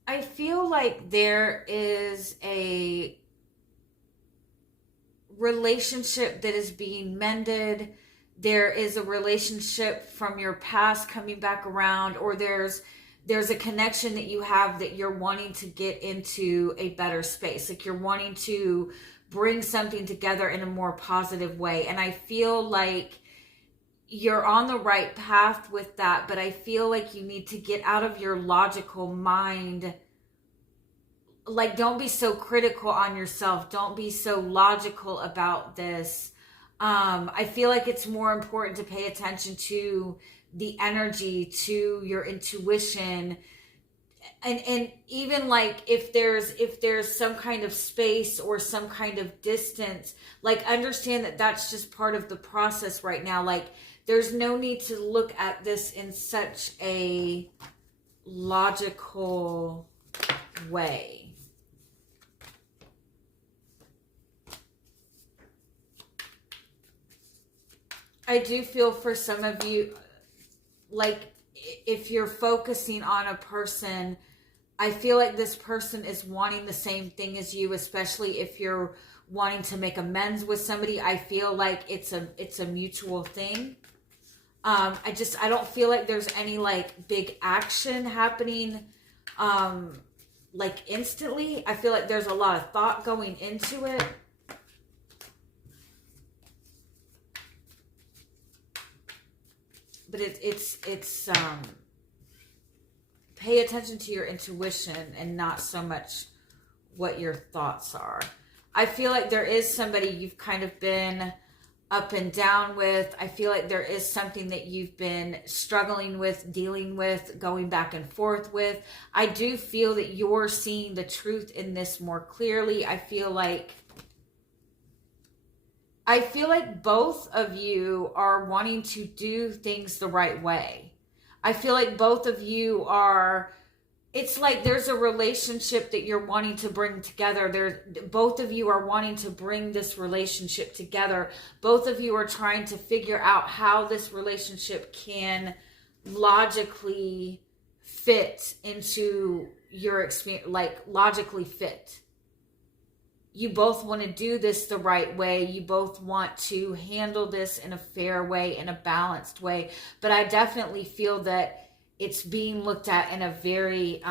I feel like there is a relationship that is being mended. There is a relationship from your past coming back around, or there's a connection that you have that you're wanting to get into a better space. Like you're wanting to bring something together in a more positive way. And I feel like you're on the right path with that, but I feel like you need to get out of your logical mind. Like, don't be so critical on yourself. Don't be so logical about this. I feel like it's more important to pay attention to the energy, to your intuition. And even like if there's some kind of space or some kind of distance, like understand that that's just part of the process right now. Like there's no need to look at this in such a logical way. I do feel for some of you, like if you're focusing on a person, I feel like this person is wanting the same thing as you, especially if you're wanting to make amends with somebody. I feel like it's a mutual thing. I don't feel like there's any like big action happening like instantly. I feel like there's a lot of thought going into it. But it's pay attention to your intuition and not so much what your thoughts are. I feel like there is somebody you've kind of been up and down with. I feel like there is something that you've been struggling with, dealing with, going back and forth with. I do feel that you're seeing the truth in this more clearly. I feel like both of you are wanting to do things the right way. I feel like both of you are, it's like there's a relationship that you're wanting to bring together. Both of you are wanting to bring this relationship together. Both of you are trying to figure out how this relationship can logically fit into your experience, like logically fit. You both want to do this the right way. You both want to handle this in a fair way, in a balanced way. But I definitely feel that it's being looked at in a very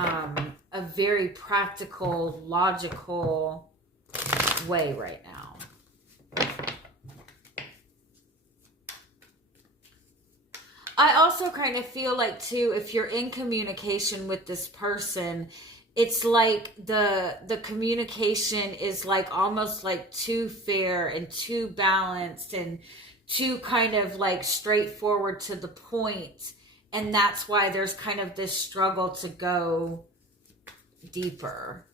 practical, logical way right now. I also kind of feel like too, if you're in communication with this person, it's like the communication is like almost like too fair and too balanced and too kind of like straightforward to the point. And that's why there's kind of this struggle to go deeper.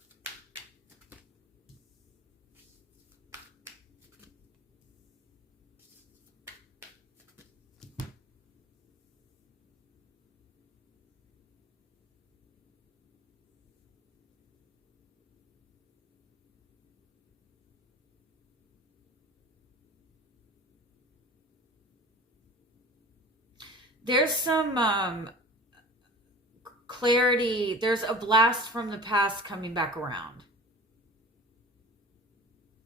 There's some clarity. There's a blast from the past coming back around.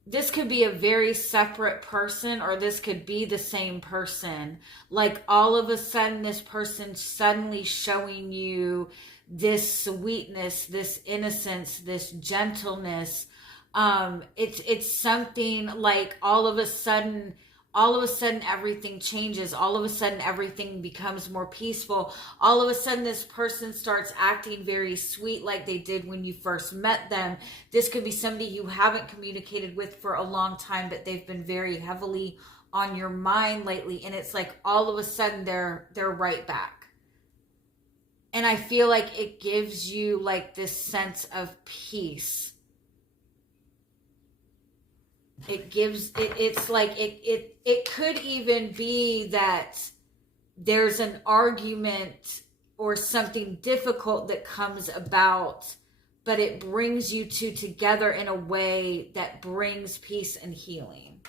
This could be a very separate person, or this could be the same person. Like all of a sudden, this person suddenly showing you this sweetness, this innocence, this gentleness. It's something like all of a sudden everything changes. All of a sudden everything becomes more peaceful. All of a sudden this person starts acting very sweet like they did when you first met them. This could be somebody you haven't communicated with for a long time, but they've been very heavily on your mind lately, and it's like all of a sudden they're right back. And I feel like it gives you like this sense of peace. It's like it could even be that there's an argument or something difficult that comes about, but it brings you two together in a way that brings peace and healing.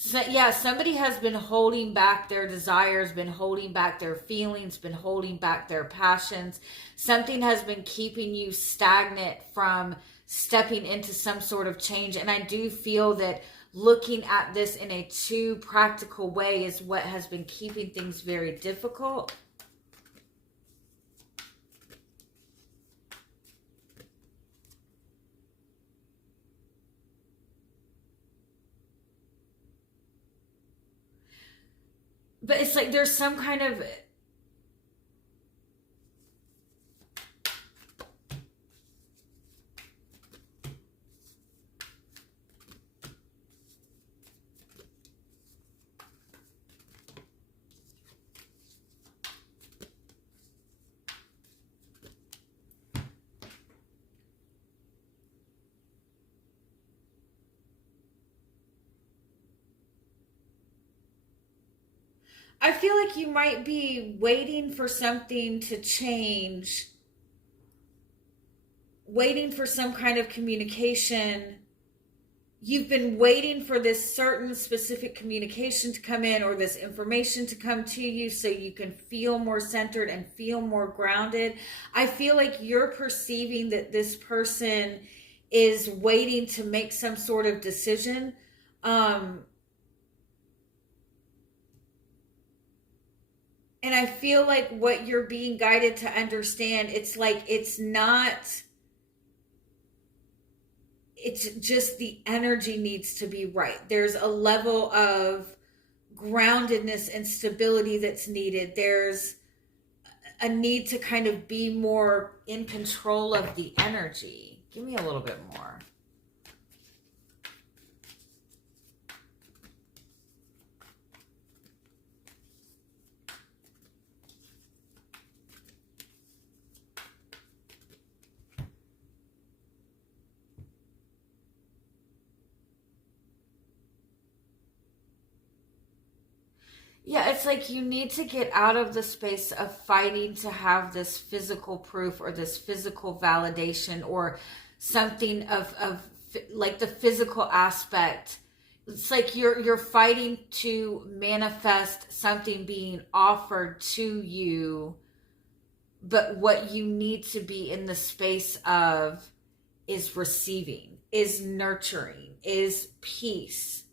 So, yeah, somebody has been holding back their desires, been holding back their feelings, been holding back their passions. Something has been keeping you stagnant from stepping into some sort of change. And I do feel that looking at this in a too practical way is what has been keeping things very difficult. But it's like there's some kind of... I feel like you might be waiting for something to change, waiting for some kind of communication. You've been waiting for this certain specific communication to come in, or this information to come to you, so you can feel more centered and feel more grounded. I feel like you're perceiving that this person is waiting to make some sort of decision. And I feel like what you're being guided to understand, it's like it's just the energy needs to be right. There's a level of groundedness and stability that's needed. There's a need to kind of be more in control of the energy. Give me a little bit more. Yeah, it's like you need to get out of the space of fighting to have this physical proof or this physical validation or something of like the physical aspect. It's like you're fighting to manifest something being offered to you, but what you need to be in the space of is receiving, is nurturing, is peace.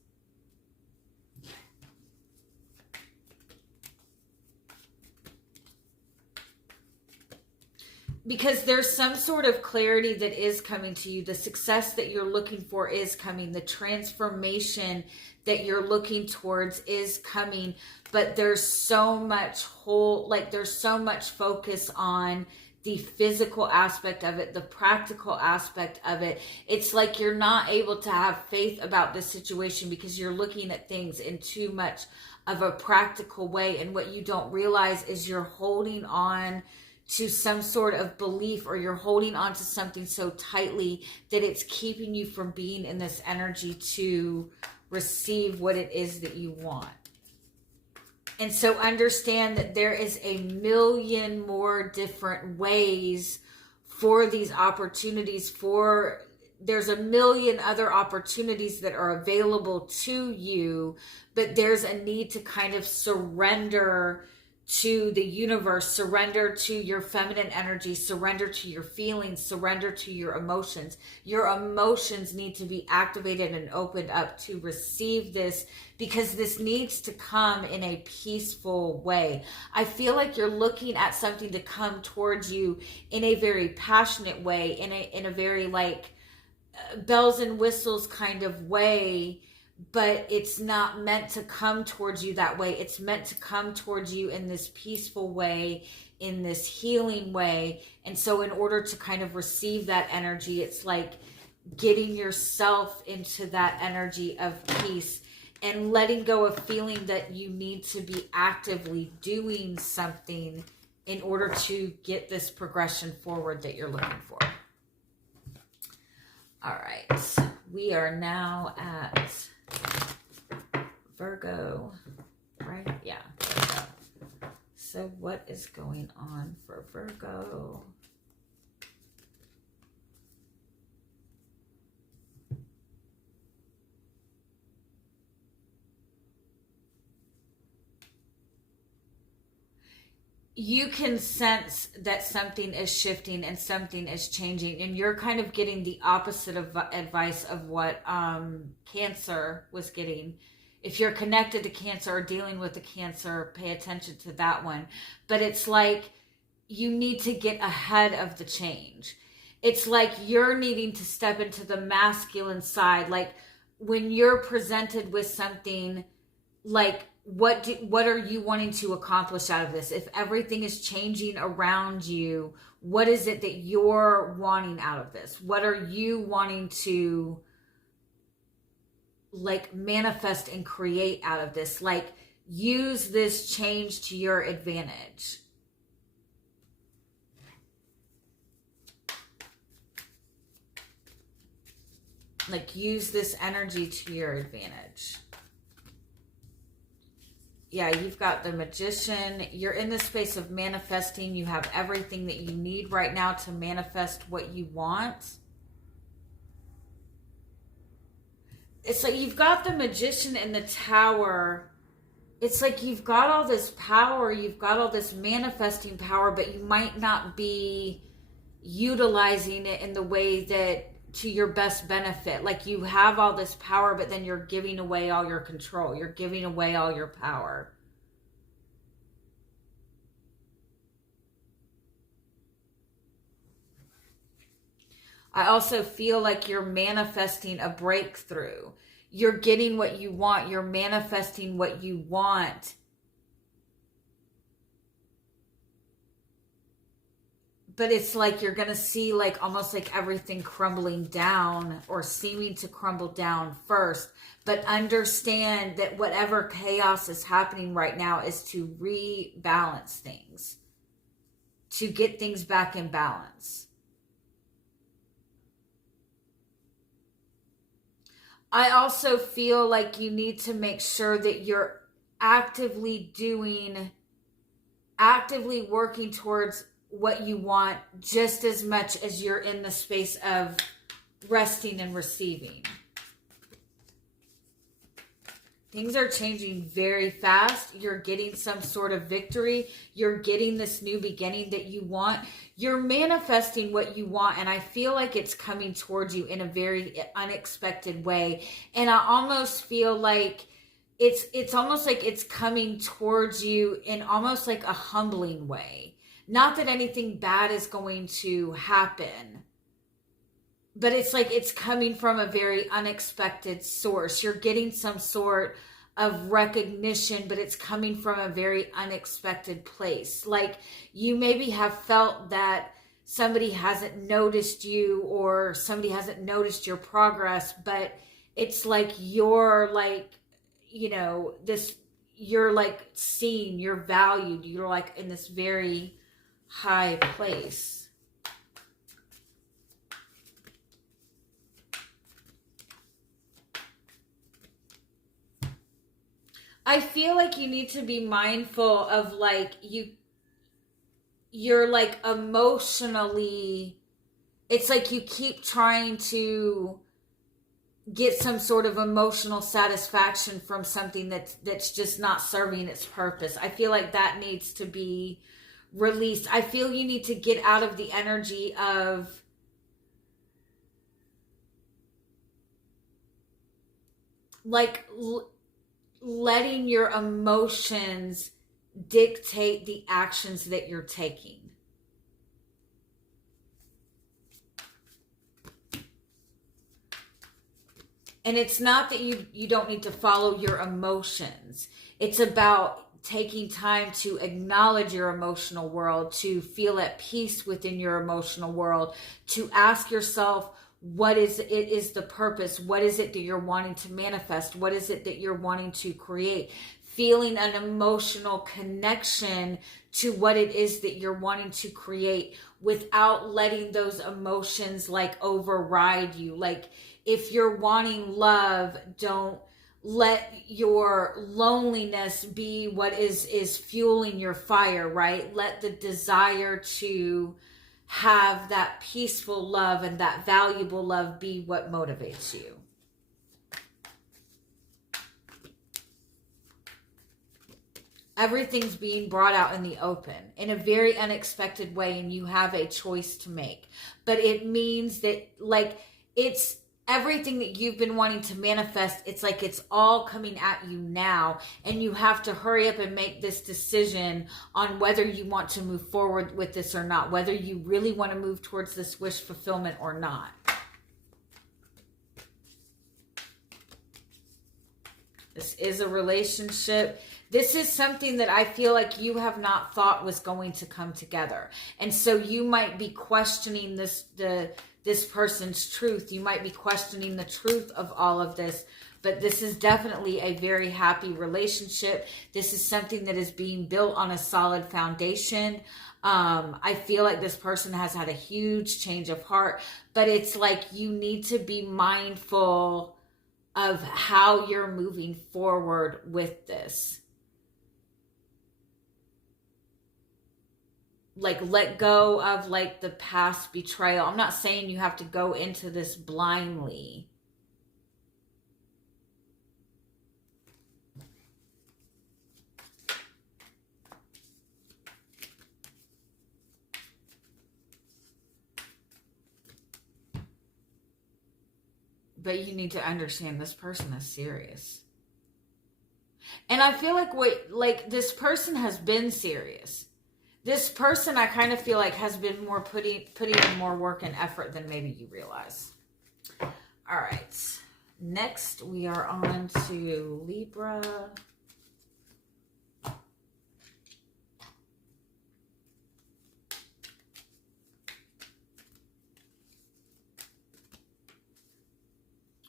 Because there's some sort of clarity that is coming to you. The success that you're looking for is coming. The transformation that you're looking towards is coming. But there's so much there's so much focus on the physical aspect of it, the practical aspect of it. It's like you're not able to have faith about this situation because you're looking at things in too much of a practical way. And what you don't realize is you're holding on to some sort of belief, or you're holding on to something so tightly that it's keeping you from being in this energy to receive what it is that you want. And so understand that there is a million more different ways for these opportunities. There's a million other opportunities that are available to you, but there's a need to kind of surrender to the universe, surrender to your feminine energy, surrender to your feelings, surrender to your emotions. Your emotions need to be activated and opened up to receive this, because this needs to come in a peaceful way. I feel like you're looking at something to come towards you in a very passionate way, in a very like bells and whistles kind of way. But it's not meant to come towards you that way. It's meant to come towards you in this peaceful way, in this healing way. And so in order to kind of receive that energy, it's like getting yourself into that energy of peace and letting go of feeling that you need to be actively doing something in order to get this progression forward that you're looking for. All right. We are now at Virgo, right? Yeah, Virgo. So what is going on for Virgo? You can sense that something is shifting and something is changing, and you're kind of getting the opposite of advice of what Cancer was getting. If you're connected to Cancer or dealing with the Cancer, pay attention to that one. But it's like you need to get ahead of the change. It's like you're needing to step into the masculine side. Like when you're presented with something, like what are you wanting to accomplish out of this? If everything is changing around you, what is it that you're wanting out of this? What are you wanting to like manifest and create out of this? Like, use this change to your advantage. Like, use this energy to your advantage. Yeah, you've got the Magician. You're in the space of manifesting. You have everything that you need right now to manifest what you want. It's like you've got the Magician and the Tower. It's like you've got all this power. You've got all this manifesting power, but you might not be utilizing it in the way that to your best benefit. Like, you have all this power, but then you're giving away all your control. You're giving away all your power. I also feel like you're manifesting a breakthrough. You're getting what you want. You're manifesting what you want. But it's like you're going to see like almost like everything crumbling down or seeming to crumble down first. But understand that whatever chaos is happening right now is to rebalance things, to get things back in balance. I also feel like you need to make sure that you're actively working towards what you want just as much as you're in the space of resting and receiving. Things are changing very fast. You're getting some sort of victory. You're getting this new beginning that you want. You're manifesting what you want, and I feel like it's coming towards you in a very unexpected way. And I almost feel like it's almost like it's coming towards you in almost like a humbling way. Not that anything bad is going to happen, but it's like it's coming from a very unexpected source. You're getting some sort of recognition, but it's coming from a very unexpected place. Like, you maybe have felt that somebody hasn't noticed you or somebody hasn't noticed your progress, but it's like you're like, you know, this, you're like seen, you're valued, you're like in this very high place. I feel like you need to be mindful of like you're like emotionally, it's like you keep trying to get some sort of emotional satisfaction from something that's just not serving its purpose. I feel like that needs to be released. I feel you need to get out of the energy of like letting your emotions dictate the actions that you're taking. And it's not that you don't need to follow your emotions. It's about taking time to acknowledge your emotional world, to feel at peace within your emotional world, to ask yourself, what is the purpose? What is it that you're wanting to manifest? What is it that you're wanting to create? Feeling an emotional connection to what it is that you're wanting to create without letting those emotions like override you. Like, if you're wanting love, don't let your loneliness be what is fueling your fire, right? Let the desire to have that peaceful love and that valuable love be what motivates you. Everything's being brought out in the open in a very unexpected way, and you have a choice to make. But it means that, like, it's everything that you've been wanting to manifest, it's like it's all coming at you now, and you have to hurry up and make this decision on whether you want to move forward with this or not, whether you really want to move towards this wish fulfillment or not. This is a relationship. This is something that I feel like you have not thought was going to come together. And so you might be questioning this person's truth. You might be questioning the truth of all of this. But this is definitely a very happy relationship. This is something that is being built on a solid foundation. I feel like this person has had a huge change of heart, but it's like you need to be mindful of how you're moving forward with this. Like, let go of like the past betrayal. I'm not saying you have to go into this blindly. But you need to understand this person is serious. And I feel like this person has been serious. This person, I kind of feel like, has been more putting in more work and effort than maybe you realize. All right. Next, we are on to Libra.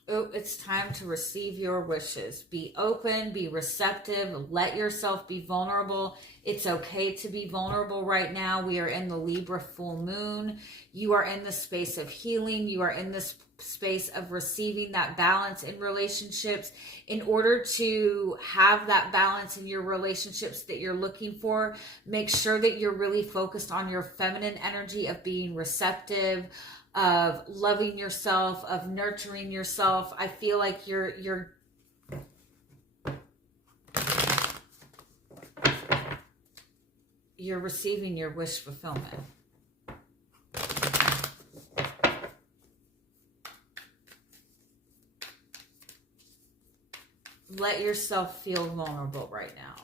Oh, it's time to receive your wishes. Be open, be receptive, let yourself be vulnerable. It's okay to be vulnerable right now. We are in the Libra full moon. You are in the space of healing. You are in this space of receiving that balance in relationships. In order to have that balance in your relationships that you're looking for, make sure that you're really focused on your feminine energy of being receptive, of loving yourself, of nurturing yourself. I feel like you're receiving your wish fulfillment. Let yourself feel vulnerable right now.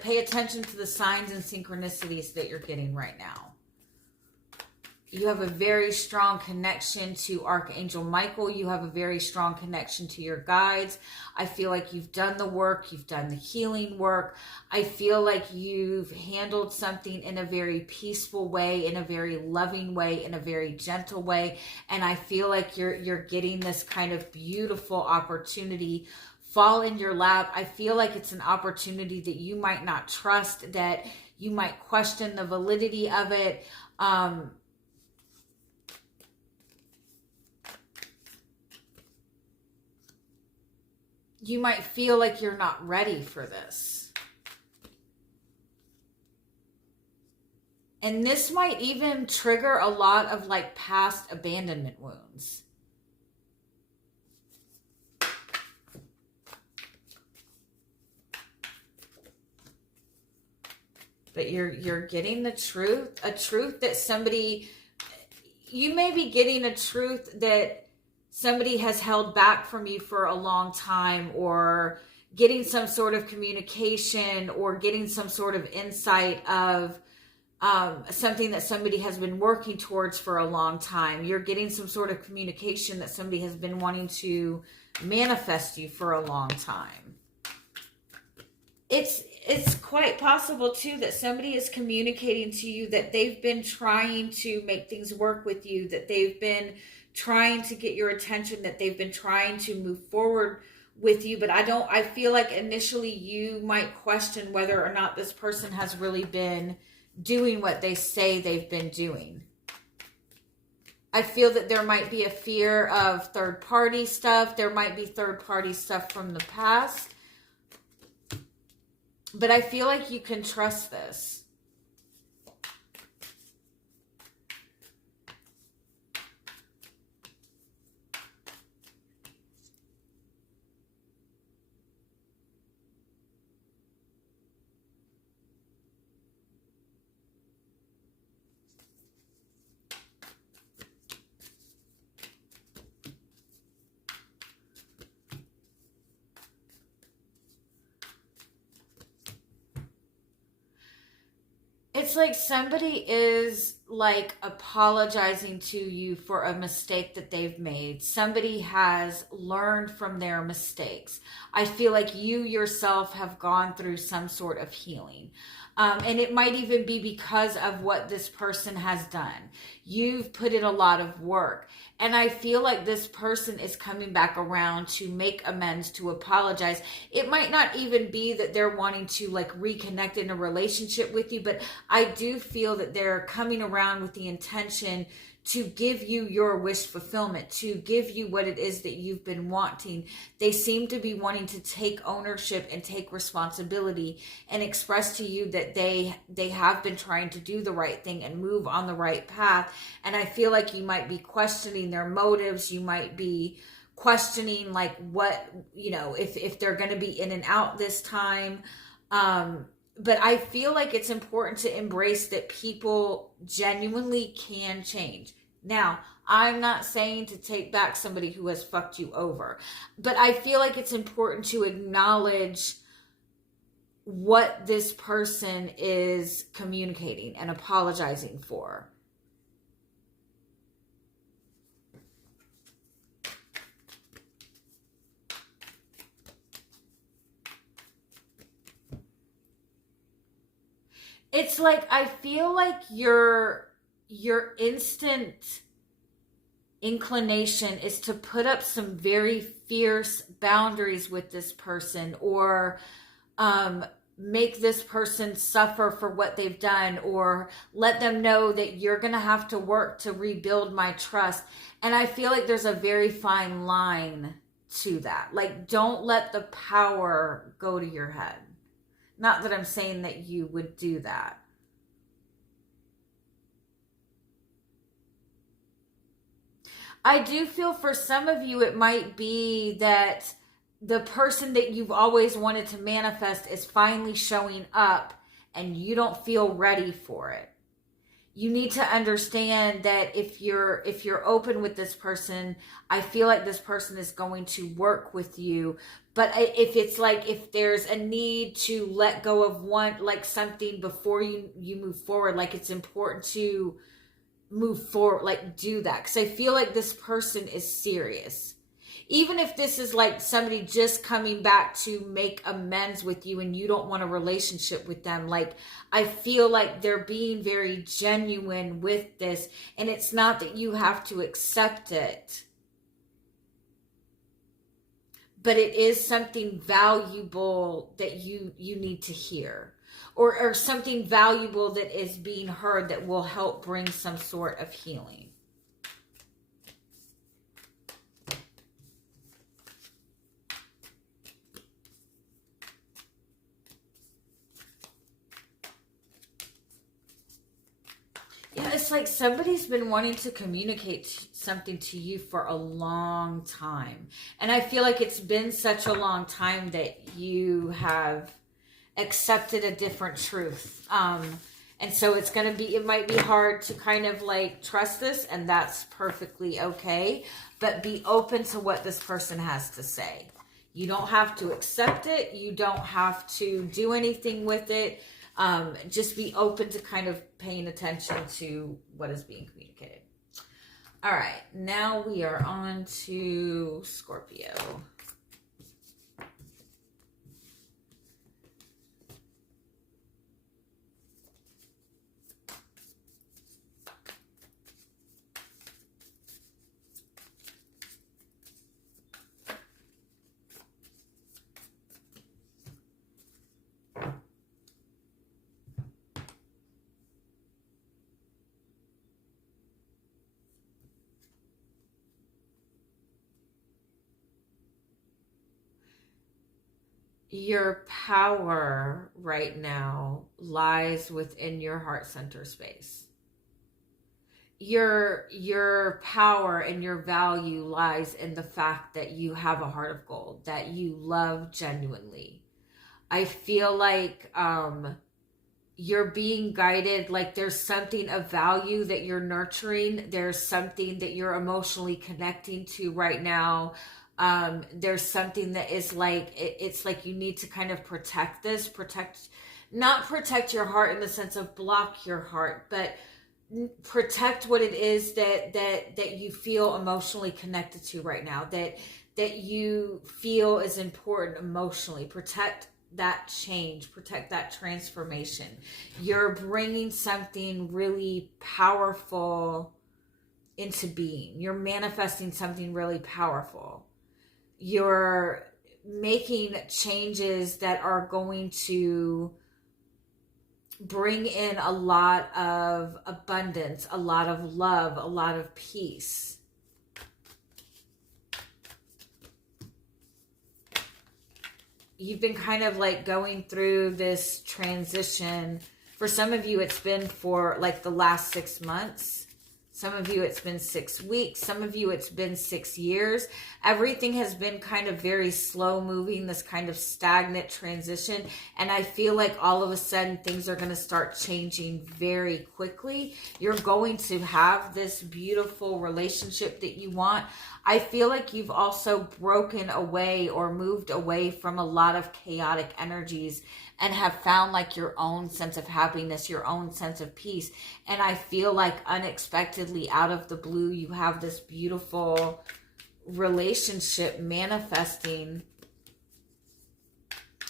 Pay attention to the signs and synchronicities that you're getting right now. You have a very strong connection to Archangel Michael. You have a very strong connection to your guides. I feel like you've done the work. You've done the healing work. I feel like you've handled something in a very peaceful way, in a very loving way, in a very gentle way. And I feel like you're getting this kind of beautiful opportunity fall in your lap. I feel like it's an opportunity that you might not trust, that you might question the validity of it. You might feel like you're not ready for this. And this might even trigger a lot of like past abandonment wounds. But you're getting the truth, a truth that you may be getting a truth that somebody has held back from you for a long time, or getting some sort of communication, or getting some sort of insight of something that somebody has been working towards for a long time. You're getting some sort of communication that somebody has been wanting to manifest you for a long time. It's quite possible too that somebody is communicating to you that they've been trying to make things work with you, that they've been trying to get your attention, that they've been trying to move forward with you. But I feel like initially you might question whether or not this person has really been doing what they say they've been doing. I feel that there might be a fear of third-party stuff. There might be third-party stuff from the past. But I feel like you can trust this. It's like somebody is like apologizing to you for a mistake that they've made. Somebody has learned from their mistakes. I feel like you yourself have gone through some sort of healing. And it might even be because of what this person has done. You've put in a lot of work. And I feel like this person is coming back around to make amends, to apologize. It might not even be that they're wanting to like reconnect in a relationship with you, but I do feel that they're coming around with the intention to give you your wish fulfillment, to give you what it is that you've been wanting. They seem to be wanting to take ownership and take responsibility and express to you that they have been trying to do the right thing and move on the right path. And I feel like you might be questioning their motives. You might be questioning like what, you know, if they're going to be in and out this time. But I feel like it's important to embrace that people genuinely can change. Now, I'm not saying to take back somebody who has fucked you over, but I feel like it's important to acknowledge what this person is communicating and apologizing for. It's like, I feel like your instant inclination is to put up some very fierce boundaries with this person, or make this person suffer for what they've done, or let them know that you're going to have to work to rebuild my trust. And I feel like there's a very fine line to that. Like, don't let the power go to your head. Not that I'm saying that you would do that. I do feel for some of you, it might be that the person that you've always wanted to manifest is finally showing up and you don't feel ready for it. You need to understand that if you're open with this person, I feel like this person is going to work with you. But if it's like, if there's a need to let go of one, like something before you move forward, like it's important to move forward, like do that. Because I feel like this person is serious. Even if this is like somebody just coming back to make amends with you and you don't want a relationship with them, like I feel like they're being very genuine with this, and it's not that you have to accept it, but it is something valuable that you need to hear, or something valuable that is being heard that will help bring some sort of healing. Yeah, it's like somebody's been wanting to communicate something to you for a long time. And I feel like it's been such a long time that you have accepted a different truth. And so it's going to be, it might be hard to kind of like trust this, and that's perfectly okay. But be open to what this person has to say. You don't have to accept it. You don't have to do anything with it. Just be open to kind of paying attention to what is being communicated. All right, now we are on to Scorpio. Your power right now lies within your heart center space. Your power and your value lies in the fact that you have a heart of gold, that you love genuinely. I feel like you're being guided, like there's something of value that you're nurturing. There's something that you're emotionally connecting to right now. There's something that is like, it's like you need to kind of protect this, not protect your heart in the sense of block your heart, but protect what it is that you feel emotionally connected to right now, that you feel is important emotionally. Protect that change, protect that transformation. You're bringing something really powerful into being. You're manifesting something really powerful. You're making changes that are going to bring in a lot of abundance, a lot of love, a lot of peace. You've been kind of like going through this transition. For some of you, it's been for like the last 6 months. Some of you, it's been 6 weeks. Some of you, it's been 6 years. Everything has been kind of very slow moving, this kind of stagnant transition. And I feel like all of a sudden things are going to start changing very quickly. You're going to have this beautiful relationship that you want. I feel like you've also broken away or moved away from a lot of chaotic energies and have found like your own sense of happiness, your own sense of peace. And I feel like unexpectedly out of the blue, you have this beautiful relationship manifesting.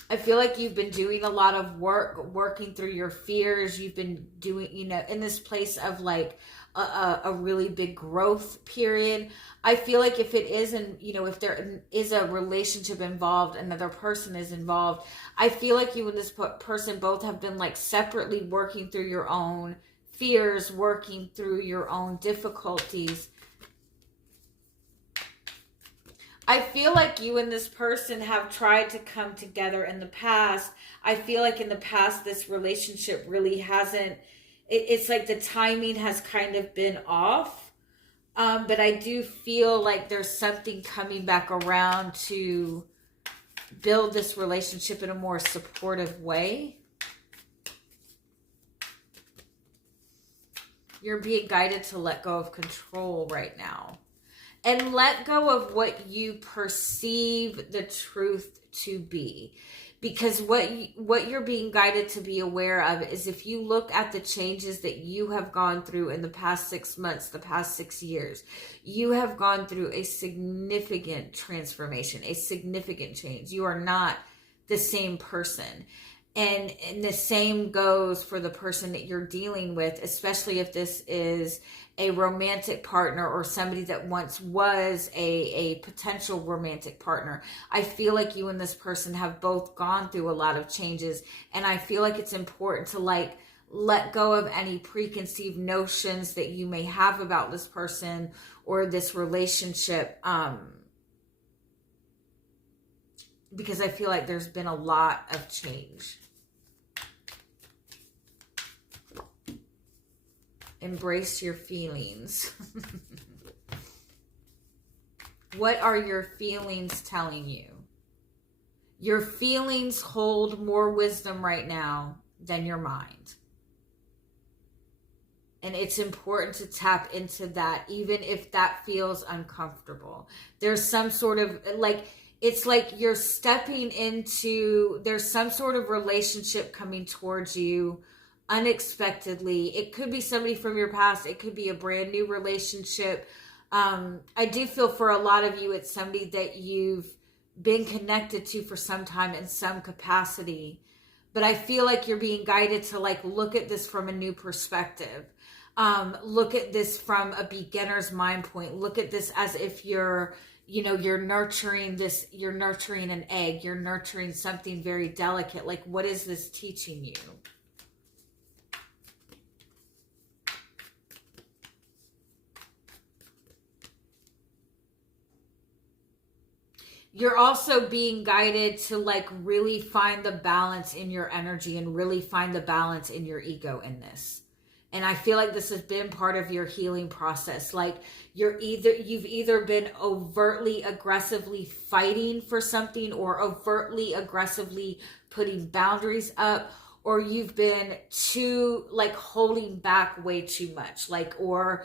I feel like you've been doing a lot of work, working through your fears. You've been doing, in this place of like a really big growth period. I feel like if it isn't, if there is a relationship involved, another person is involved, I feel like you and this person both have been like separately working through your own fears, working through your own difficulties. I feel like you and this person have tried to come together in the past. I feel like in the past, this relationship really hasn't, it's like the timing has kind of been off. But I do feel like there's something coming back around to build this relationship in a more supportive way. You're being guided to let go of control right now. And let go of what you perceive the truth to be. Because what you're being guided to be aware of is if you look at the changes that you have gone through in the past 6 months, the past 6 years, you have gone through a significant transformation, a significant change. You are not the same person. And the same goes for the person that you're dealing with, especially if this is a romantic partner or somebody that once was a potential romantic partner. I feel like you and this person have both gone through a lot of changes, and I feel like it's important to like let go of any preconceived notions that you may have about this person or this relationship, because I feel like there's been a lot of change. Embrace your feelings. What are your feelings telling you? Your feelings hold more wisdom right now than your mind. And it's important to tap into that, even if that feels uncomfortable. There's some sort of like, it's like you're stepping into, there's some sort of relationship coming towards you unexpectedly. It could be somebody from your past. It could be a brand new relationship. I do feel for a lot of you, it's somebody that you've been connected to for some time in some capacity. But I feel like you're being guided to like look at this from a new perspective. Look at this from a beginner's mind point. Look at this as if you're nurturing this, you're nurturing an egg, you're nurturing something very delicate. Like, what is this teaching you? You're also being guided to like really find the balance in your energy and really find the balance in your ego in this. And I feel like this has been part of your healing process. Like you've either been overtly aggressively fighting for something or overtly aggressively putting boundaries up, or you've been too like holding back way too much, like, or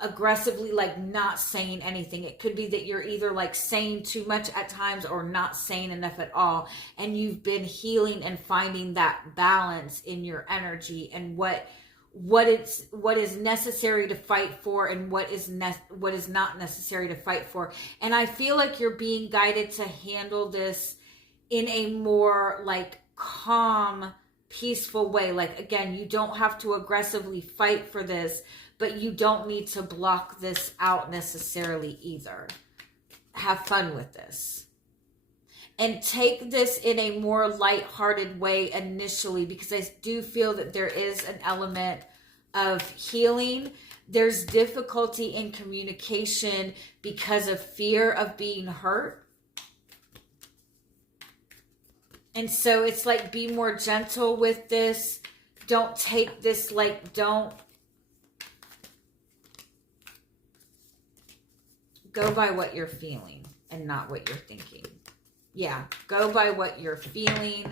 aggressively like not saying anything. It could be that you're either like saying too much at times or not saying enough at all. And you've been healing and finding that balance in your energy and what what is necessary to fight for and what is not necessary to fight for. And I feel like you're being guided to handle this in a more like calm, peaceful way. Like, again, you don't have to aggressively fight for this, but you don't need to block this out necessarily either. Have fun with this. And take this in a more lighthearted way initially, because I do feel that there is an element of healing. There's difficulty in communication because of fear of being hurt. And so it's like, be more gentle with this. Don't take this like, don't go by what you're feeling and not what you're thinking. Yeah, go by what you're feeling.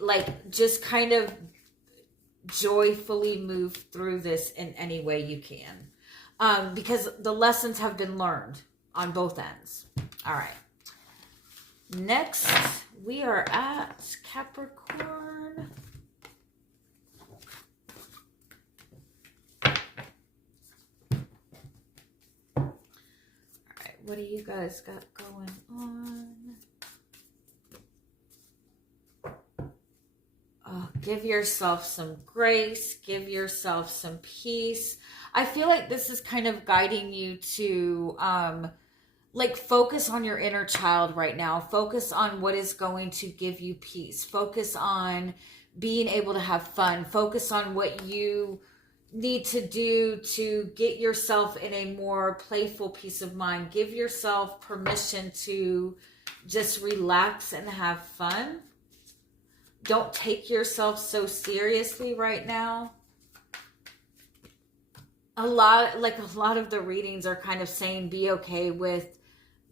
Like, just kind of joyfully move through this in any way you can. Because the lessons have been learned on both ends. All right. Next, we are at Capricorn. What do you guys got going on? Oh, give yourself some grace. Give yourself some peace. I feel like this is kind of guiding you to like focus on your inner child right now. Focus on what is going to give you peace. Focus on being able to have fun. Focus on what you need to do to get yourself in a more playful peace of mind. Give yourself permission to just relax and have fun. Don't take yourself so seriously right now. A lot of the readings are kind of saying be okay with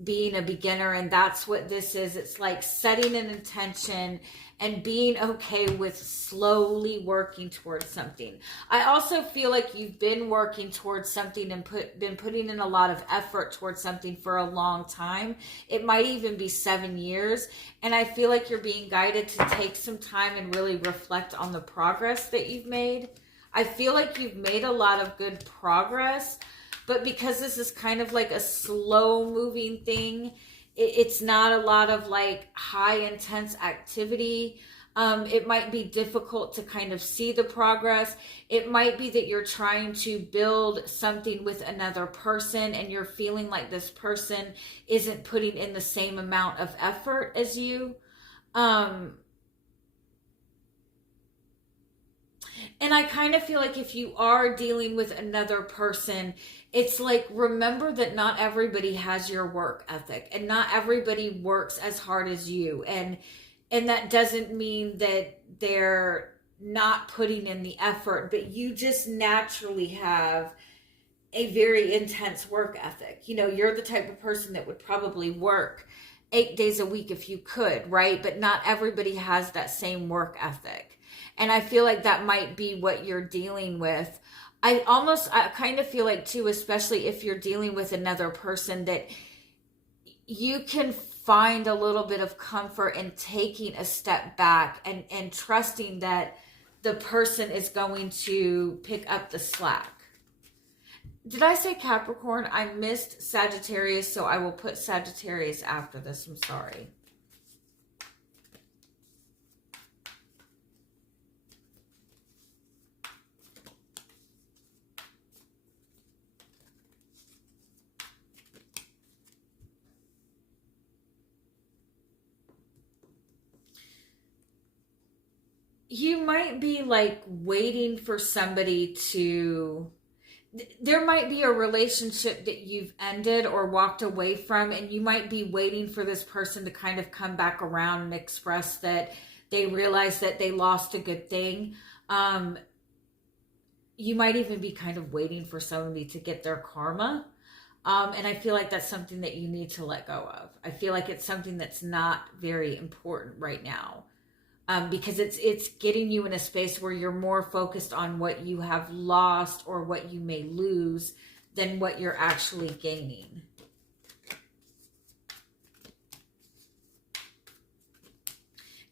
being a beginner, and that's what this is. It's like setting an intention and being okay with slowly working towards something. I also feel like you've been working towards something and been putting in a lot of effort towards something for a long time. It might even be 7 years. And I feel like you're being guided to take some time and really reflect on the progress that you've made. I feel like you've made a lot of good progress, but because this is kind of like a slow moving thing, it's not a lot of like high intense activity. It might be difficult to kind of see the progress. It might be that you're trying to build something with another person and you're feeling like this person isn't putting in the same amount of effort as you. And I kind of feel like if you are dealing with another person, it's like, remember that not everybody has your work ethic and not everybody works as hard as you. And that doesn't mean that they're not putting in the effort, but you just naturally have a very intense work ethic. You know, you're the type of person that would probably work 8 days a week if you could, right? But not everybody has that same work ethic. And I feel like that might be what you're dealing with. I kind of feel like too, especially if you're dealing with another person, that you can find a little bit of comfort in taking a step back and trusting that the person is going to pick up the slack. Did I say Capricorn? I missed Sagittarius, so I will put Sagittarius after this. I'm sorry. You might be like waiting for somebody to, there might be a relationship that you've ended or walked away from, and you might be waiting for this person to kind of come back around and express that they realize that they lost a good thing. You might even be kind of waiting for somebody to get their karma. And I feel like that's something that you need to let go of. I feel like it's something that's not very important right now. Because it's getting you in a space where you're more focused on what you have lost or what you may lose than what you're actually gaining.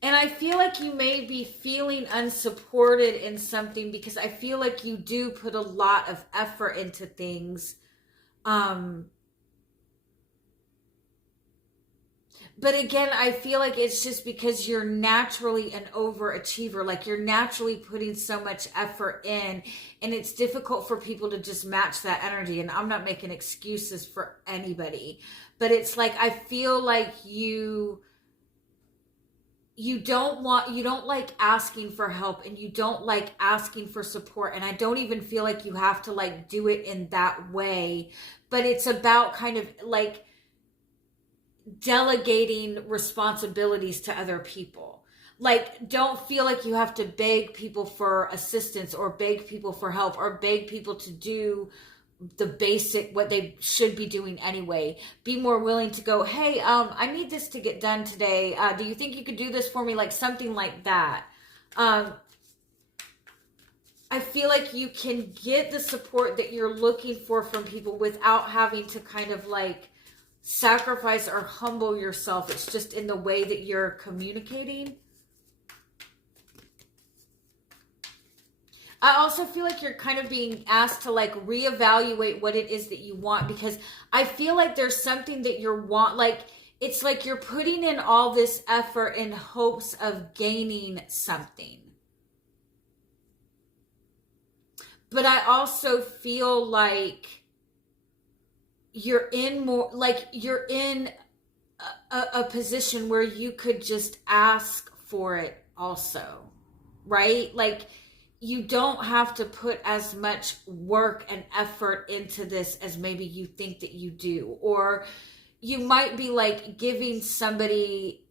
And I feel like you may be feeling unsupported in something because I feel like you do put a lot of effort into things. But again, I feel like it's just because you're naturally an overachiever. Like you're naturally putting so much effort in, and it's difficult for people to just match that energy. And I'm not making excuses for anybody, but it's like, I feel like you don't like asking for help, and you don't like asking for support. And I don't even feel like you have to like do it in that way, but it's about kind of like delegating responsibilities to other people. Like, don't feel like you have to beg people for assistance or beg people for help or beg people to do the basic, what they should be doing anyway. Be more willing to go, hey, I need this to get done today. Do you think you could do this for me? Like something like that. I feel like you can get the support that you're looking for from people without having to kind of like sacrifice or humble yourself. It's just in the way that you're communicating. I also feel like you're kind of being asked to like reevaluate what it is that you want, because I feel like there's something that you want. Like, it's like you're putting in all this effort in hopes of gaining something. But I also feel like you're in a position where you could just ask for it also, right? Like, you don't have to put as much work and effort into this as maybe you think that you do. Or you might be like giving somebody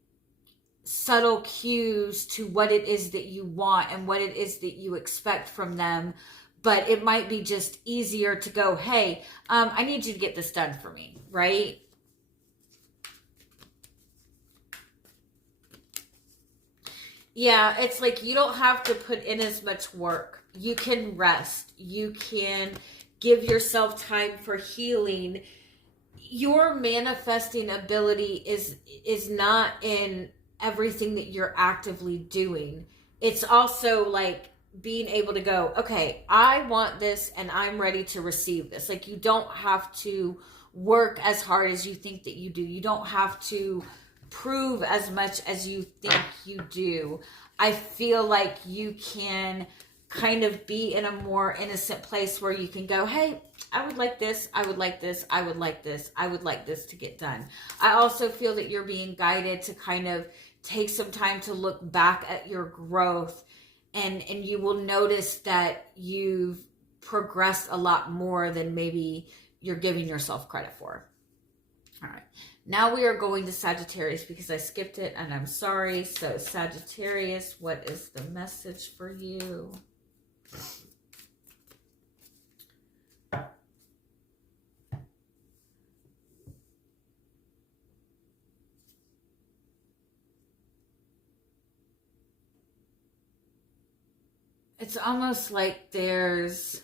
subtle cues to what it is that you want and what it is that you expect from them. But it might be just easier to go, hey, I need you to get this done for me, right? Yeah, it's like you don't have to put in as much work. You can rest. You can give yourself time for healing. Your manifesting ability is not in everything that you're actively doing. It's also like being able to go, okay, I want this and I'm ready to receive this. Like, you don't have to work as hard as you think that you do. You don't have to prove as much as you think you do. I feel like you can kind of be in a more innocent place where you can go, hey, I would like this, I would like this, I would like this, I would like this to get done. I also feel that you're being guided to kind of take some time to look back at your growth, and you will notice that you've progressed a lot more than maybe you're giving yourself credit for. All right. Now we are going to Sagittarius because I skipped it and I'm sorry. So Sagittarius, what is the message for you? It's almost like there's...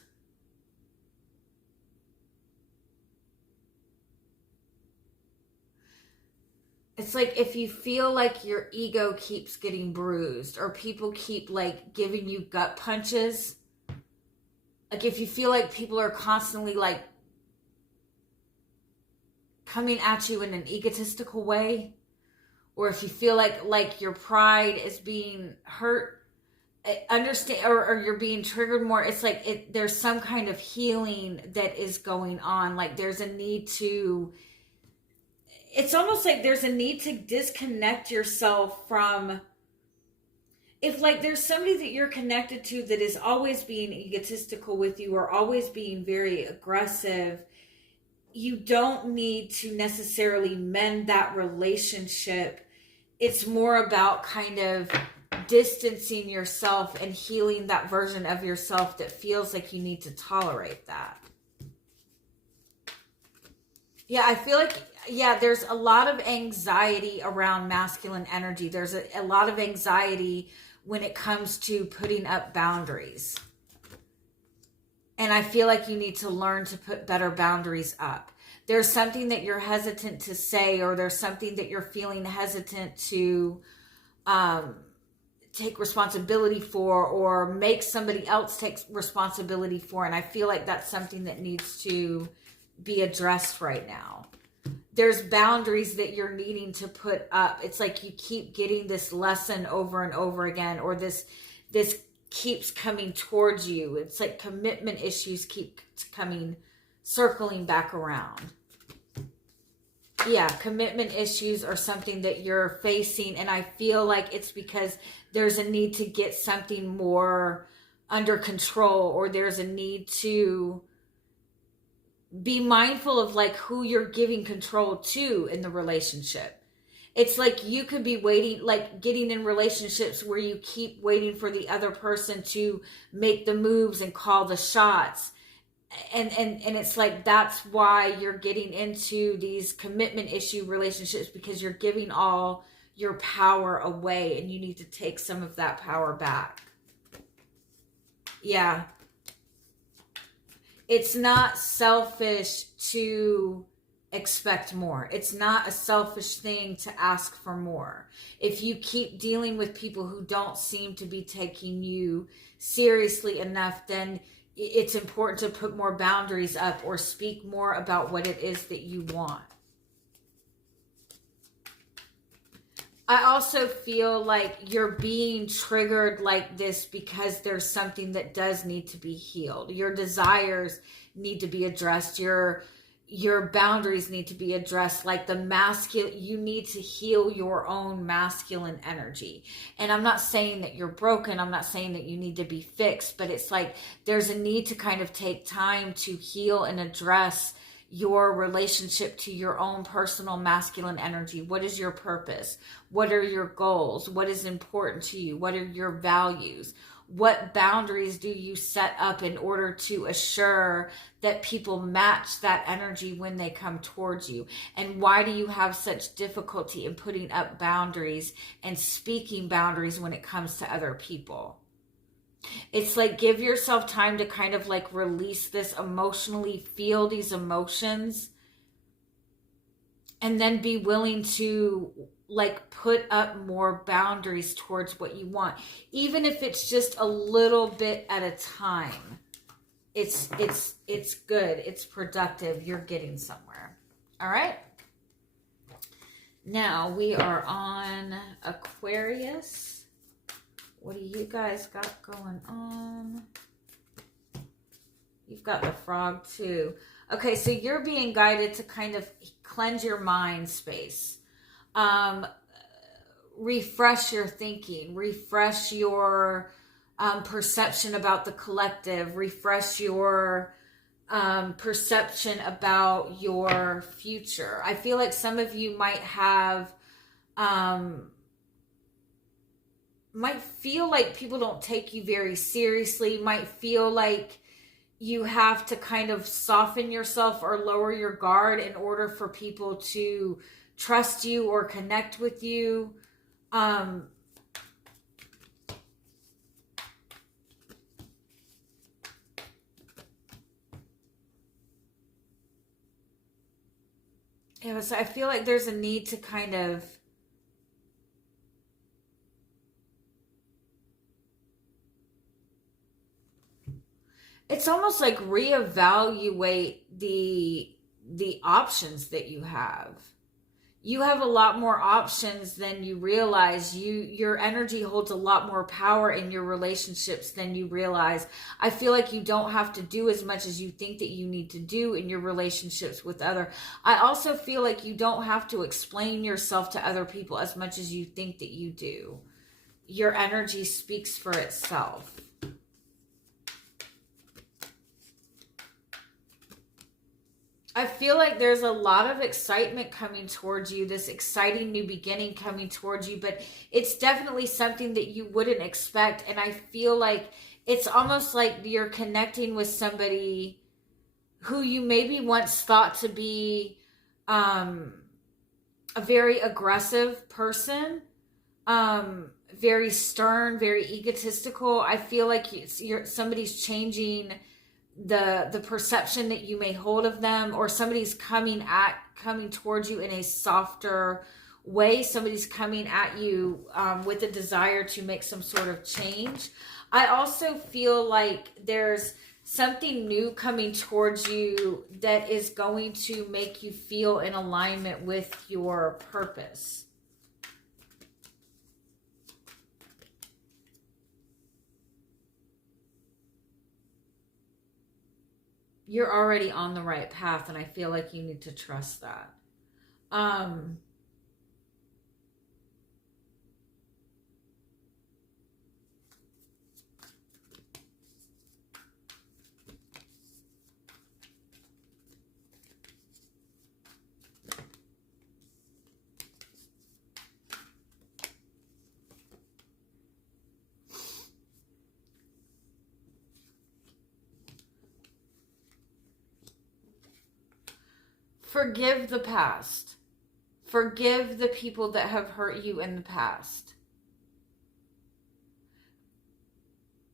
It's like if you feel like your ego keeps getting bruised, or people keep like giving you gut punches. Like if you feel like people are constantly like coming at you in an egotistical way, or if you feel like your pride is being hurt, understand, or you're being triggered more. It's like there's some kind of healing that is going on. Like there's a need to... It's almost like there's a need to disconnect yourself from... If like there's somebody that you're connected to that is always being egotistical with you or always being very aggressive, you don't need to necessarily mend that relationship. It's more about kind of distancing yourself and healing that version of yourself that feels like you need to tolerate that. Yeah, I feel like, yeah, there's a lot of anxiety around masculine energy. There's a lot of anxiety when it comes to putting up boundaries. And I feel like you need to learn to put better boundaries up. There's something that you're hesitant to say, or there's something that you're feeling hesitant to take responsibility for, or make somebody else take responsibility for. And I feel like that's something that needs to be addressed right now. There's boundaries that you're needing to put up. It's like you keep getting this lesson over and over again, or this keeps coming towards you. It's like commitment issues keep coming, circling back around. Yeah, commitment issues are something that you're facing, and I feel like it's because there's a need to get something more under control, or there's a need to be mindful of like who you're giving control to in the relationship. It's like you could be waiting, like getting in relationships where you keep waiting for the other person to make the moves and call the shots. And it's like, that's why you're getting into these commitment issue relationships, because you're giving all your power away, and you need to take some of that power back. Yeah. It's not selfish to expect more. It's not a selfish thing to ask for more. If you keep dealing with people who don't seem to be taking you seriously enough, then it's important to put more boundaries up, or speak more about what it is that you want. I also feel like you're being triggered like this because there's something that does need to be healed. Your desires need to be addressed. Your boundaries need to be addressed. Like the masculine, you need to heal your own masculine energy. And I'm not saying that you're broken. I'm not saying that you need to be fixed, but it's like there's a need to kind of take time to heal and address your relationship to your own personal masculine energy. What is your purpose? What are your goals? What is important to you? What are your values? What boundaries do you set up in order to assure that people match that energy when they come towards you? And why do you have such difficulty in putting up boundaries and speaking boundaries when it comes to other people? It's like, give yourself time to kind of like release this emotionally, feel these emotions, and then be willing to like put up more boundaries towards what you want, even if it's just a little bit at a time. It's good. It's productive. You're getting somewhere. All right. Now we are on Aquarius. What do you guys got going on? You've got the frog too. Okay, so you're being guided to kind of cleanse your mind space. Refresh your thinking. Refresh your perception about the collective. Refresh your perception about your future. I feel like some of you might have... might feel like people don't take you very seriously, might feel like you have to kind of soften yourself or lower your guard in order for people to trust you or connect with you. Yeah, so I feel like there's a need to kind of it's almost like reevaluate the options that you have. You have a lot more options than you realize. Your energy holds a lot more power in your relationships than you realize. I feel like you don't have to do as much as you think that you need to do in your relationships with other. I also feel like you don't have to explain yourself to other people as much as you think that you do. Your energy speaks for itself. I feel like there's a lot of excitement coming towards you, this exciting new beginning coming towards you, but it's definitely something that you wouldn't expect. And I feel like it's almost like you're connecting with somebody who you maybe once thought to be a very aggressive person, very stern, very egotistical. I feel like somebody's changing the perception that you may hold of them, or somebody's coming towards you in a softer way. Somebody's coming at you with a desire to make some sort of change. I also feel like there's something new coming towards you that is going to make you feel in alignment with your purpose. You're already on the right path, and I feel like you need to trust that. Forgive the past. Forgive the people that have hurt you in the past.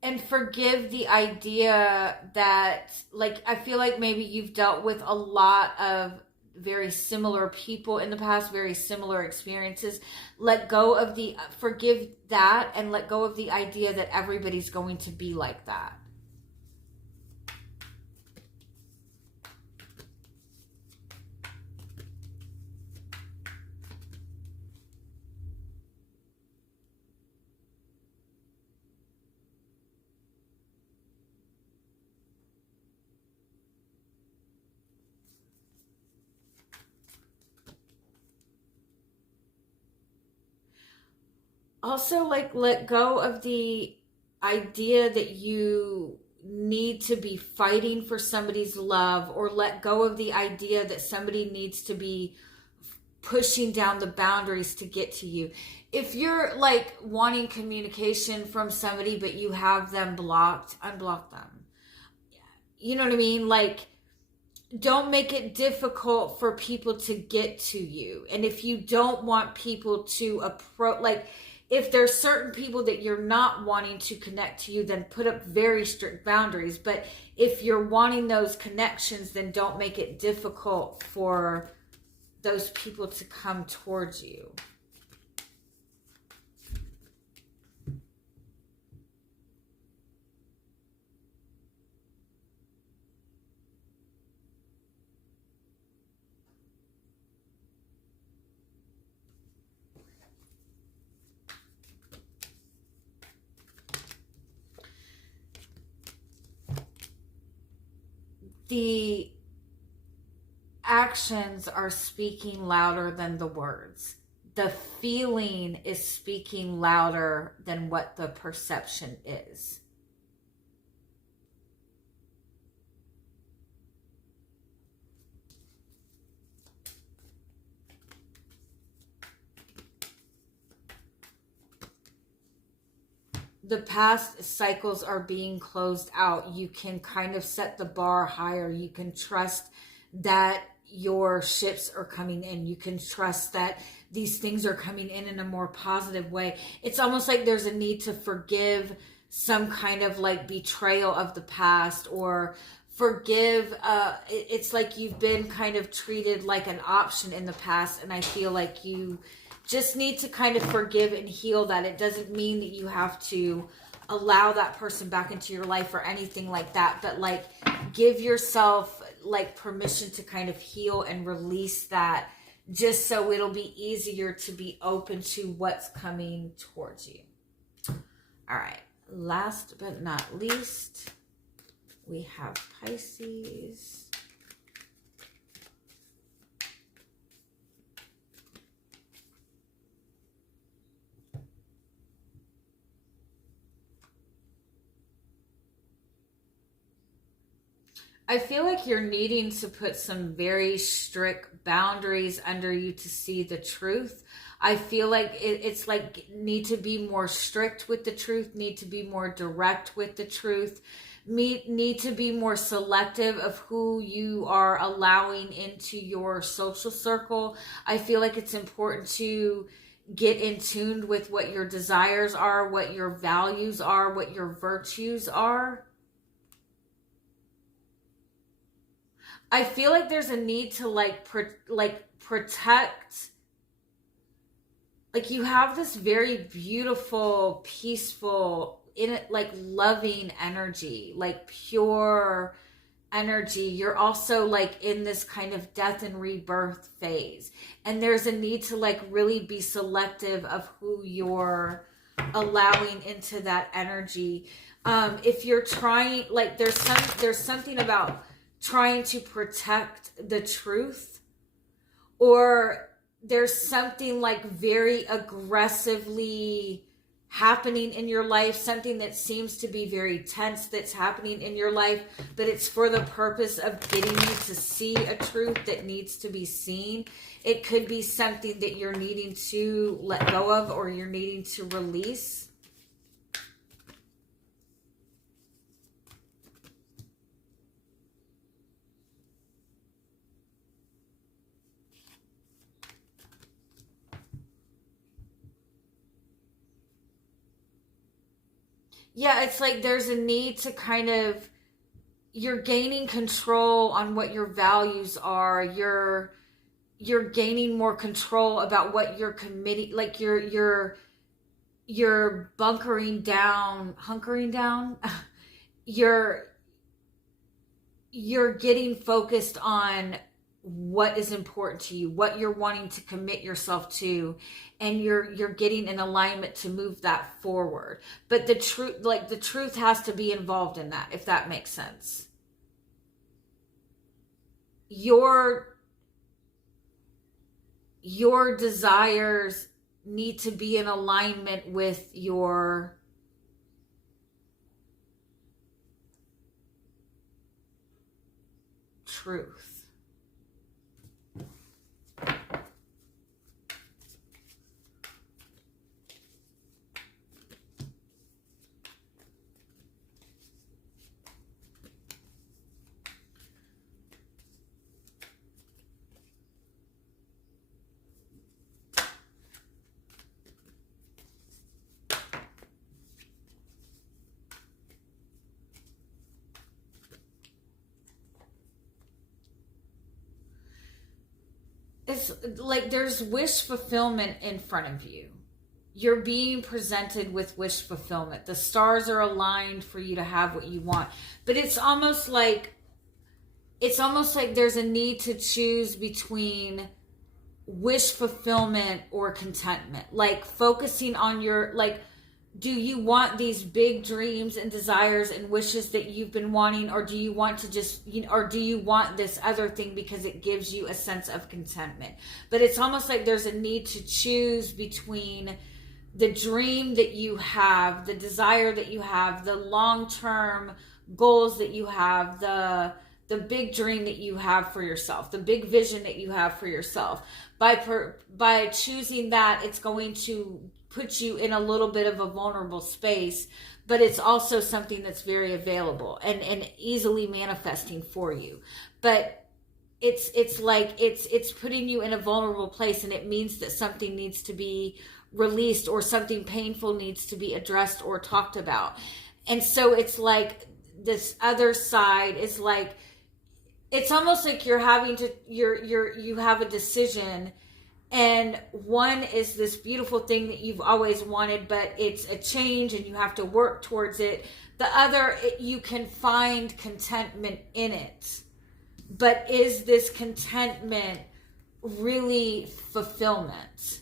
And forgive the idea that, like, I feel like maybe you've dealt with a lot of very similar people in the past, very similar experiences. Let go of forgive that, and let go of the idea that everybody's going to be like that. Also, like, let go of the idea that you need to be fighting for somebody's love, or let go of the idea that somebody needs to be pushing down the boundaries to get to you. If you're like wanting communication from somebody but you have them blocked, unblock them. You know what I mean? Like, don't make it difficult for people to get to you. And if you don't want people to approach, like, if there's certain people that you're not wanting to connect to you, then put up very strict boundaries. But if you're wanting those connections, then don't make it difficult for those people to come towards you. The actions are speaking louder than the words. The feeling is speaking louder than what the perception is. The past cycles are being closed out. You can kind of set the bar higher. You can trust that your ships are coming in. You can trust that these things are coming in a more positive way. It's almost like there's a need to forgive some kind of like betrayal of the past, or forgive. It's like you've been kind of treated like an option in the past, and I feel like you just need to kind of forgive and heal that. It doesn't mean that you have to allow that person back into your life or anything like that, but like give yourself like permission to kind of heal and release that, just so it'll be easier to be open to what's coming towards you. All right, last but not least, we have Pisces. I feel like you're needing to put some very strict boundaries under you to see the truth. I feel like it's like need to be more strict with the truth, need to be more direct with the truth, need to be more selective of who you are allowing into your social circle. I feel like it's important to get in tune with what your desires are, what your values are, what your virtues are. I feel like there's a need to protect like you have this very beautiful, peaceful, in it, like loving energy, like pure energy. You're also like in this kind of death and rebirth phase. And there's a need to like really be selective of who you're allowing into that energy. If you're trying, like there's something about trying to protect the truth, or there's something like very aggressively happening in your life, something that seems to be very tense that's happening in your life, but it's for the purpose of getting you to see a truth that needs to be seen. It could be something that you're needing to let go of, or you're needing to release. Yeah, it's like there's a need to kind of, you're gaining control on what your values are. You're gaining more control about what you're committing, like you're hunkering down. you're you're getting focused on what is important to you, what you're wanting to commit yourself to, and you're getting in alignment to move that forward. But the truth has to be involved in that, if that makes sense. Your desires need to be in alignment with your truth. It's like there's wish fulfillment in front of you. You're being presented with wish fulfillment. The stars are aligned for you to have what you want. But it's almost like there's a need to choose between wish fulfillment or contentment. Like focusing on your, like, do you want these big dreams and desires and wishes that you've been wanting, or do you want to just, or do you want this other thing because it gives you a sense of contentment? But it's almost like there's a need to choose between the dream that you have, the desire that you have, the long-term goals that you have, the big dream that you have for yourself, the big vision that you have for yourself. By choosing that, it's going to put you in a little bit of a vulnerable space, but it's also something that's very available and easily manifesting for you. But it's like it's putting you in a vulnerable place, and it means that something needs to be released, or something painful needs to be addressed or talked about. And so it's like this other side is like, it's almost like you're having to, you have a decision, and one is this beautiful thing that you've always wanted, but it's a change and you have to work towards it. The other, you can find contentment in it. But is this contentment really fulfillment?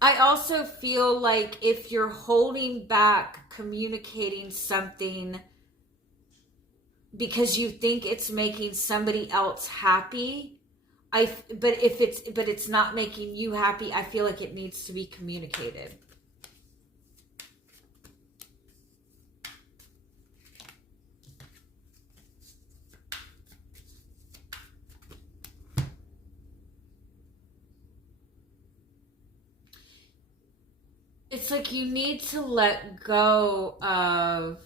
I also feel like if you're holding back communicating something because you think it's making somebody else happy, but it's not making you happy, I feel like it needs to be communicated. It's like you need to let go of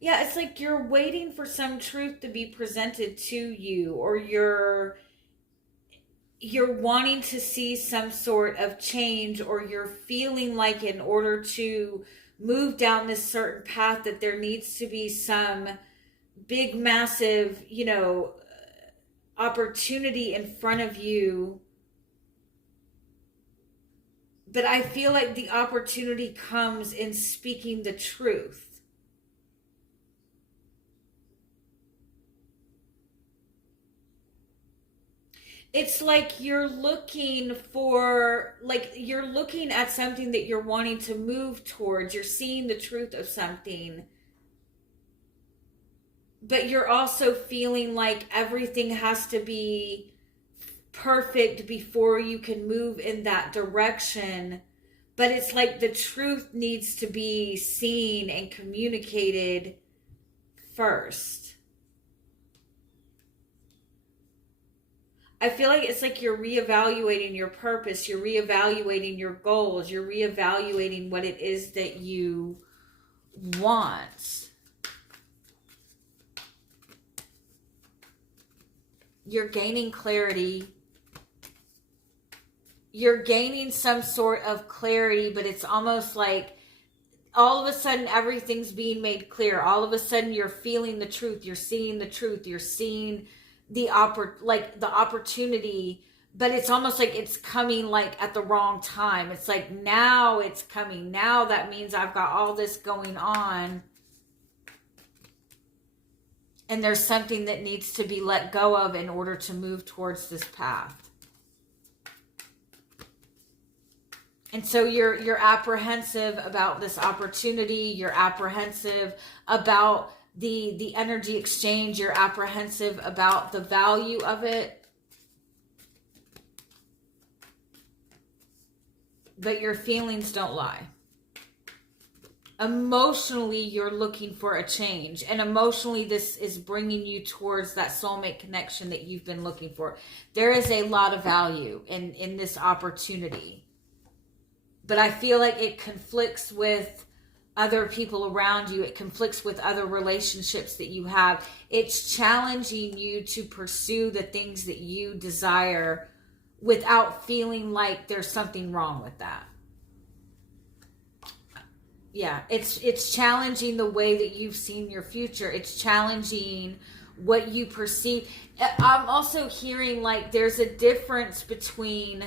Yeah, it's like you're waiting for some truth to be presented to you, or you're wanting to see some sort of change, or you're feeling like in order to move down this certain path that there needs to be some big massive, opportunity in front of you. But I feel like the opportunity comes in speaking the truth. It's like you're looking at something that you're wanting to move towards. You're seeing the truth of something. But you're also feeling like everything has to be perfect before you can move in that direction. But it's like the truth needs to be seen and communicated first. I feel like it's like you're reevaluating your purpose, you're reevaluating your goals, you're reevaluating what it is that you want. You're gaining clarity. You're gaining some sort of clarity, but it's almost like all of a sudden everything's being made clear. All of a sudden you're feeling the truth. You're seeing the truth. You're seeing the opportunity, but it's almost like it's coming like at the wrong time. It's like now it's coming. Now that means I've got all this going on. And there's something that needs to be let go of in order to move towards this path. And so you're apprehensive about this opportunity. You're apprehensive about the energy exchange. You're apprehensive about the value of it. But your feelings don't lie. Emotionally, you're looking for a change. And emotionally, this is bringing you towards that soulmate connection that you've been looking for. There is a lot of value in this opportunity. But I feel like it conflicts with other people around you. It conflicts with other relationships that you have. It's challenging you to pursue the things that you desire without feeling like there's something wrong with that. Yeah, it's challenging the way that you've seen your future. It's challenging what you perceive. I'm also hearing like there's a difference between...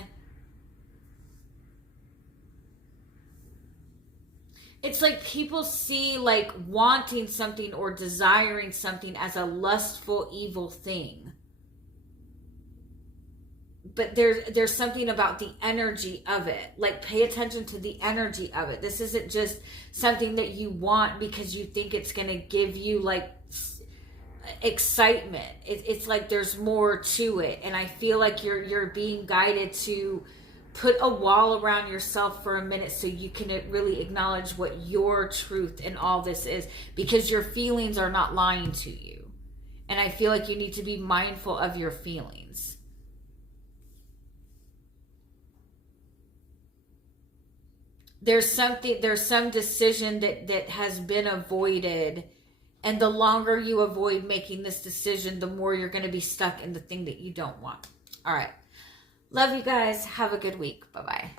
It's like people see like wanting something or desiring something as a lustful, evil thing. But there's something about the energy of it. Like, pay attention to the energy of it. This isn't just something that you want because you think it's going to give you like excitement. It's like there's more to it. And I feel like you're being guided to put a wall around yourself for a minute so you can really acknowledge what your truth in all this is, because your feelings are not lying to you. And I feel like you need to be mindful of your feelings. There's some decision that has been avoided, and the longer you avoid making this decision, the more you're going to be stuck in the thing that you don't want. All right. Love you guys. Have a good week. Bye-bye.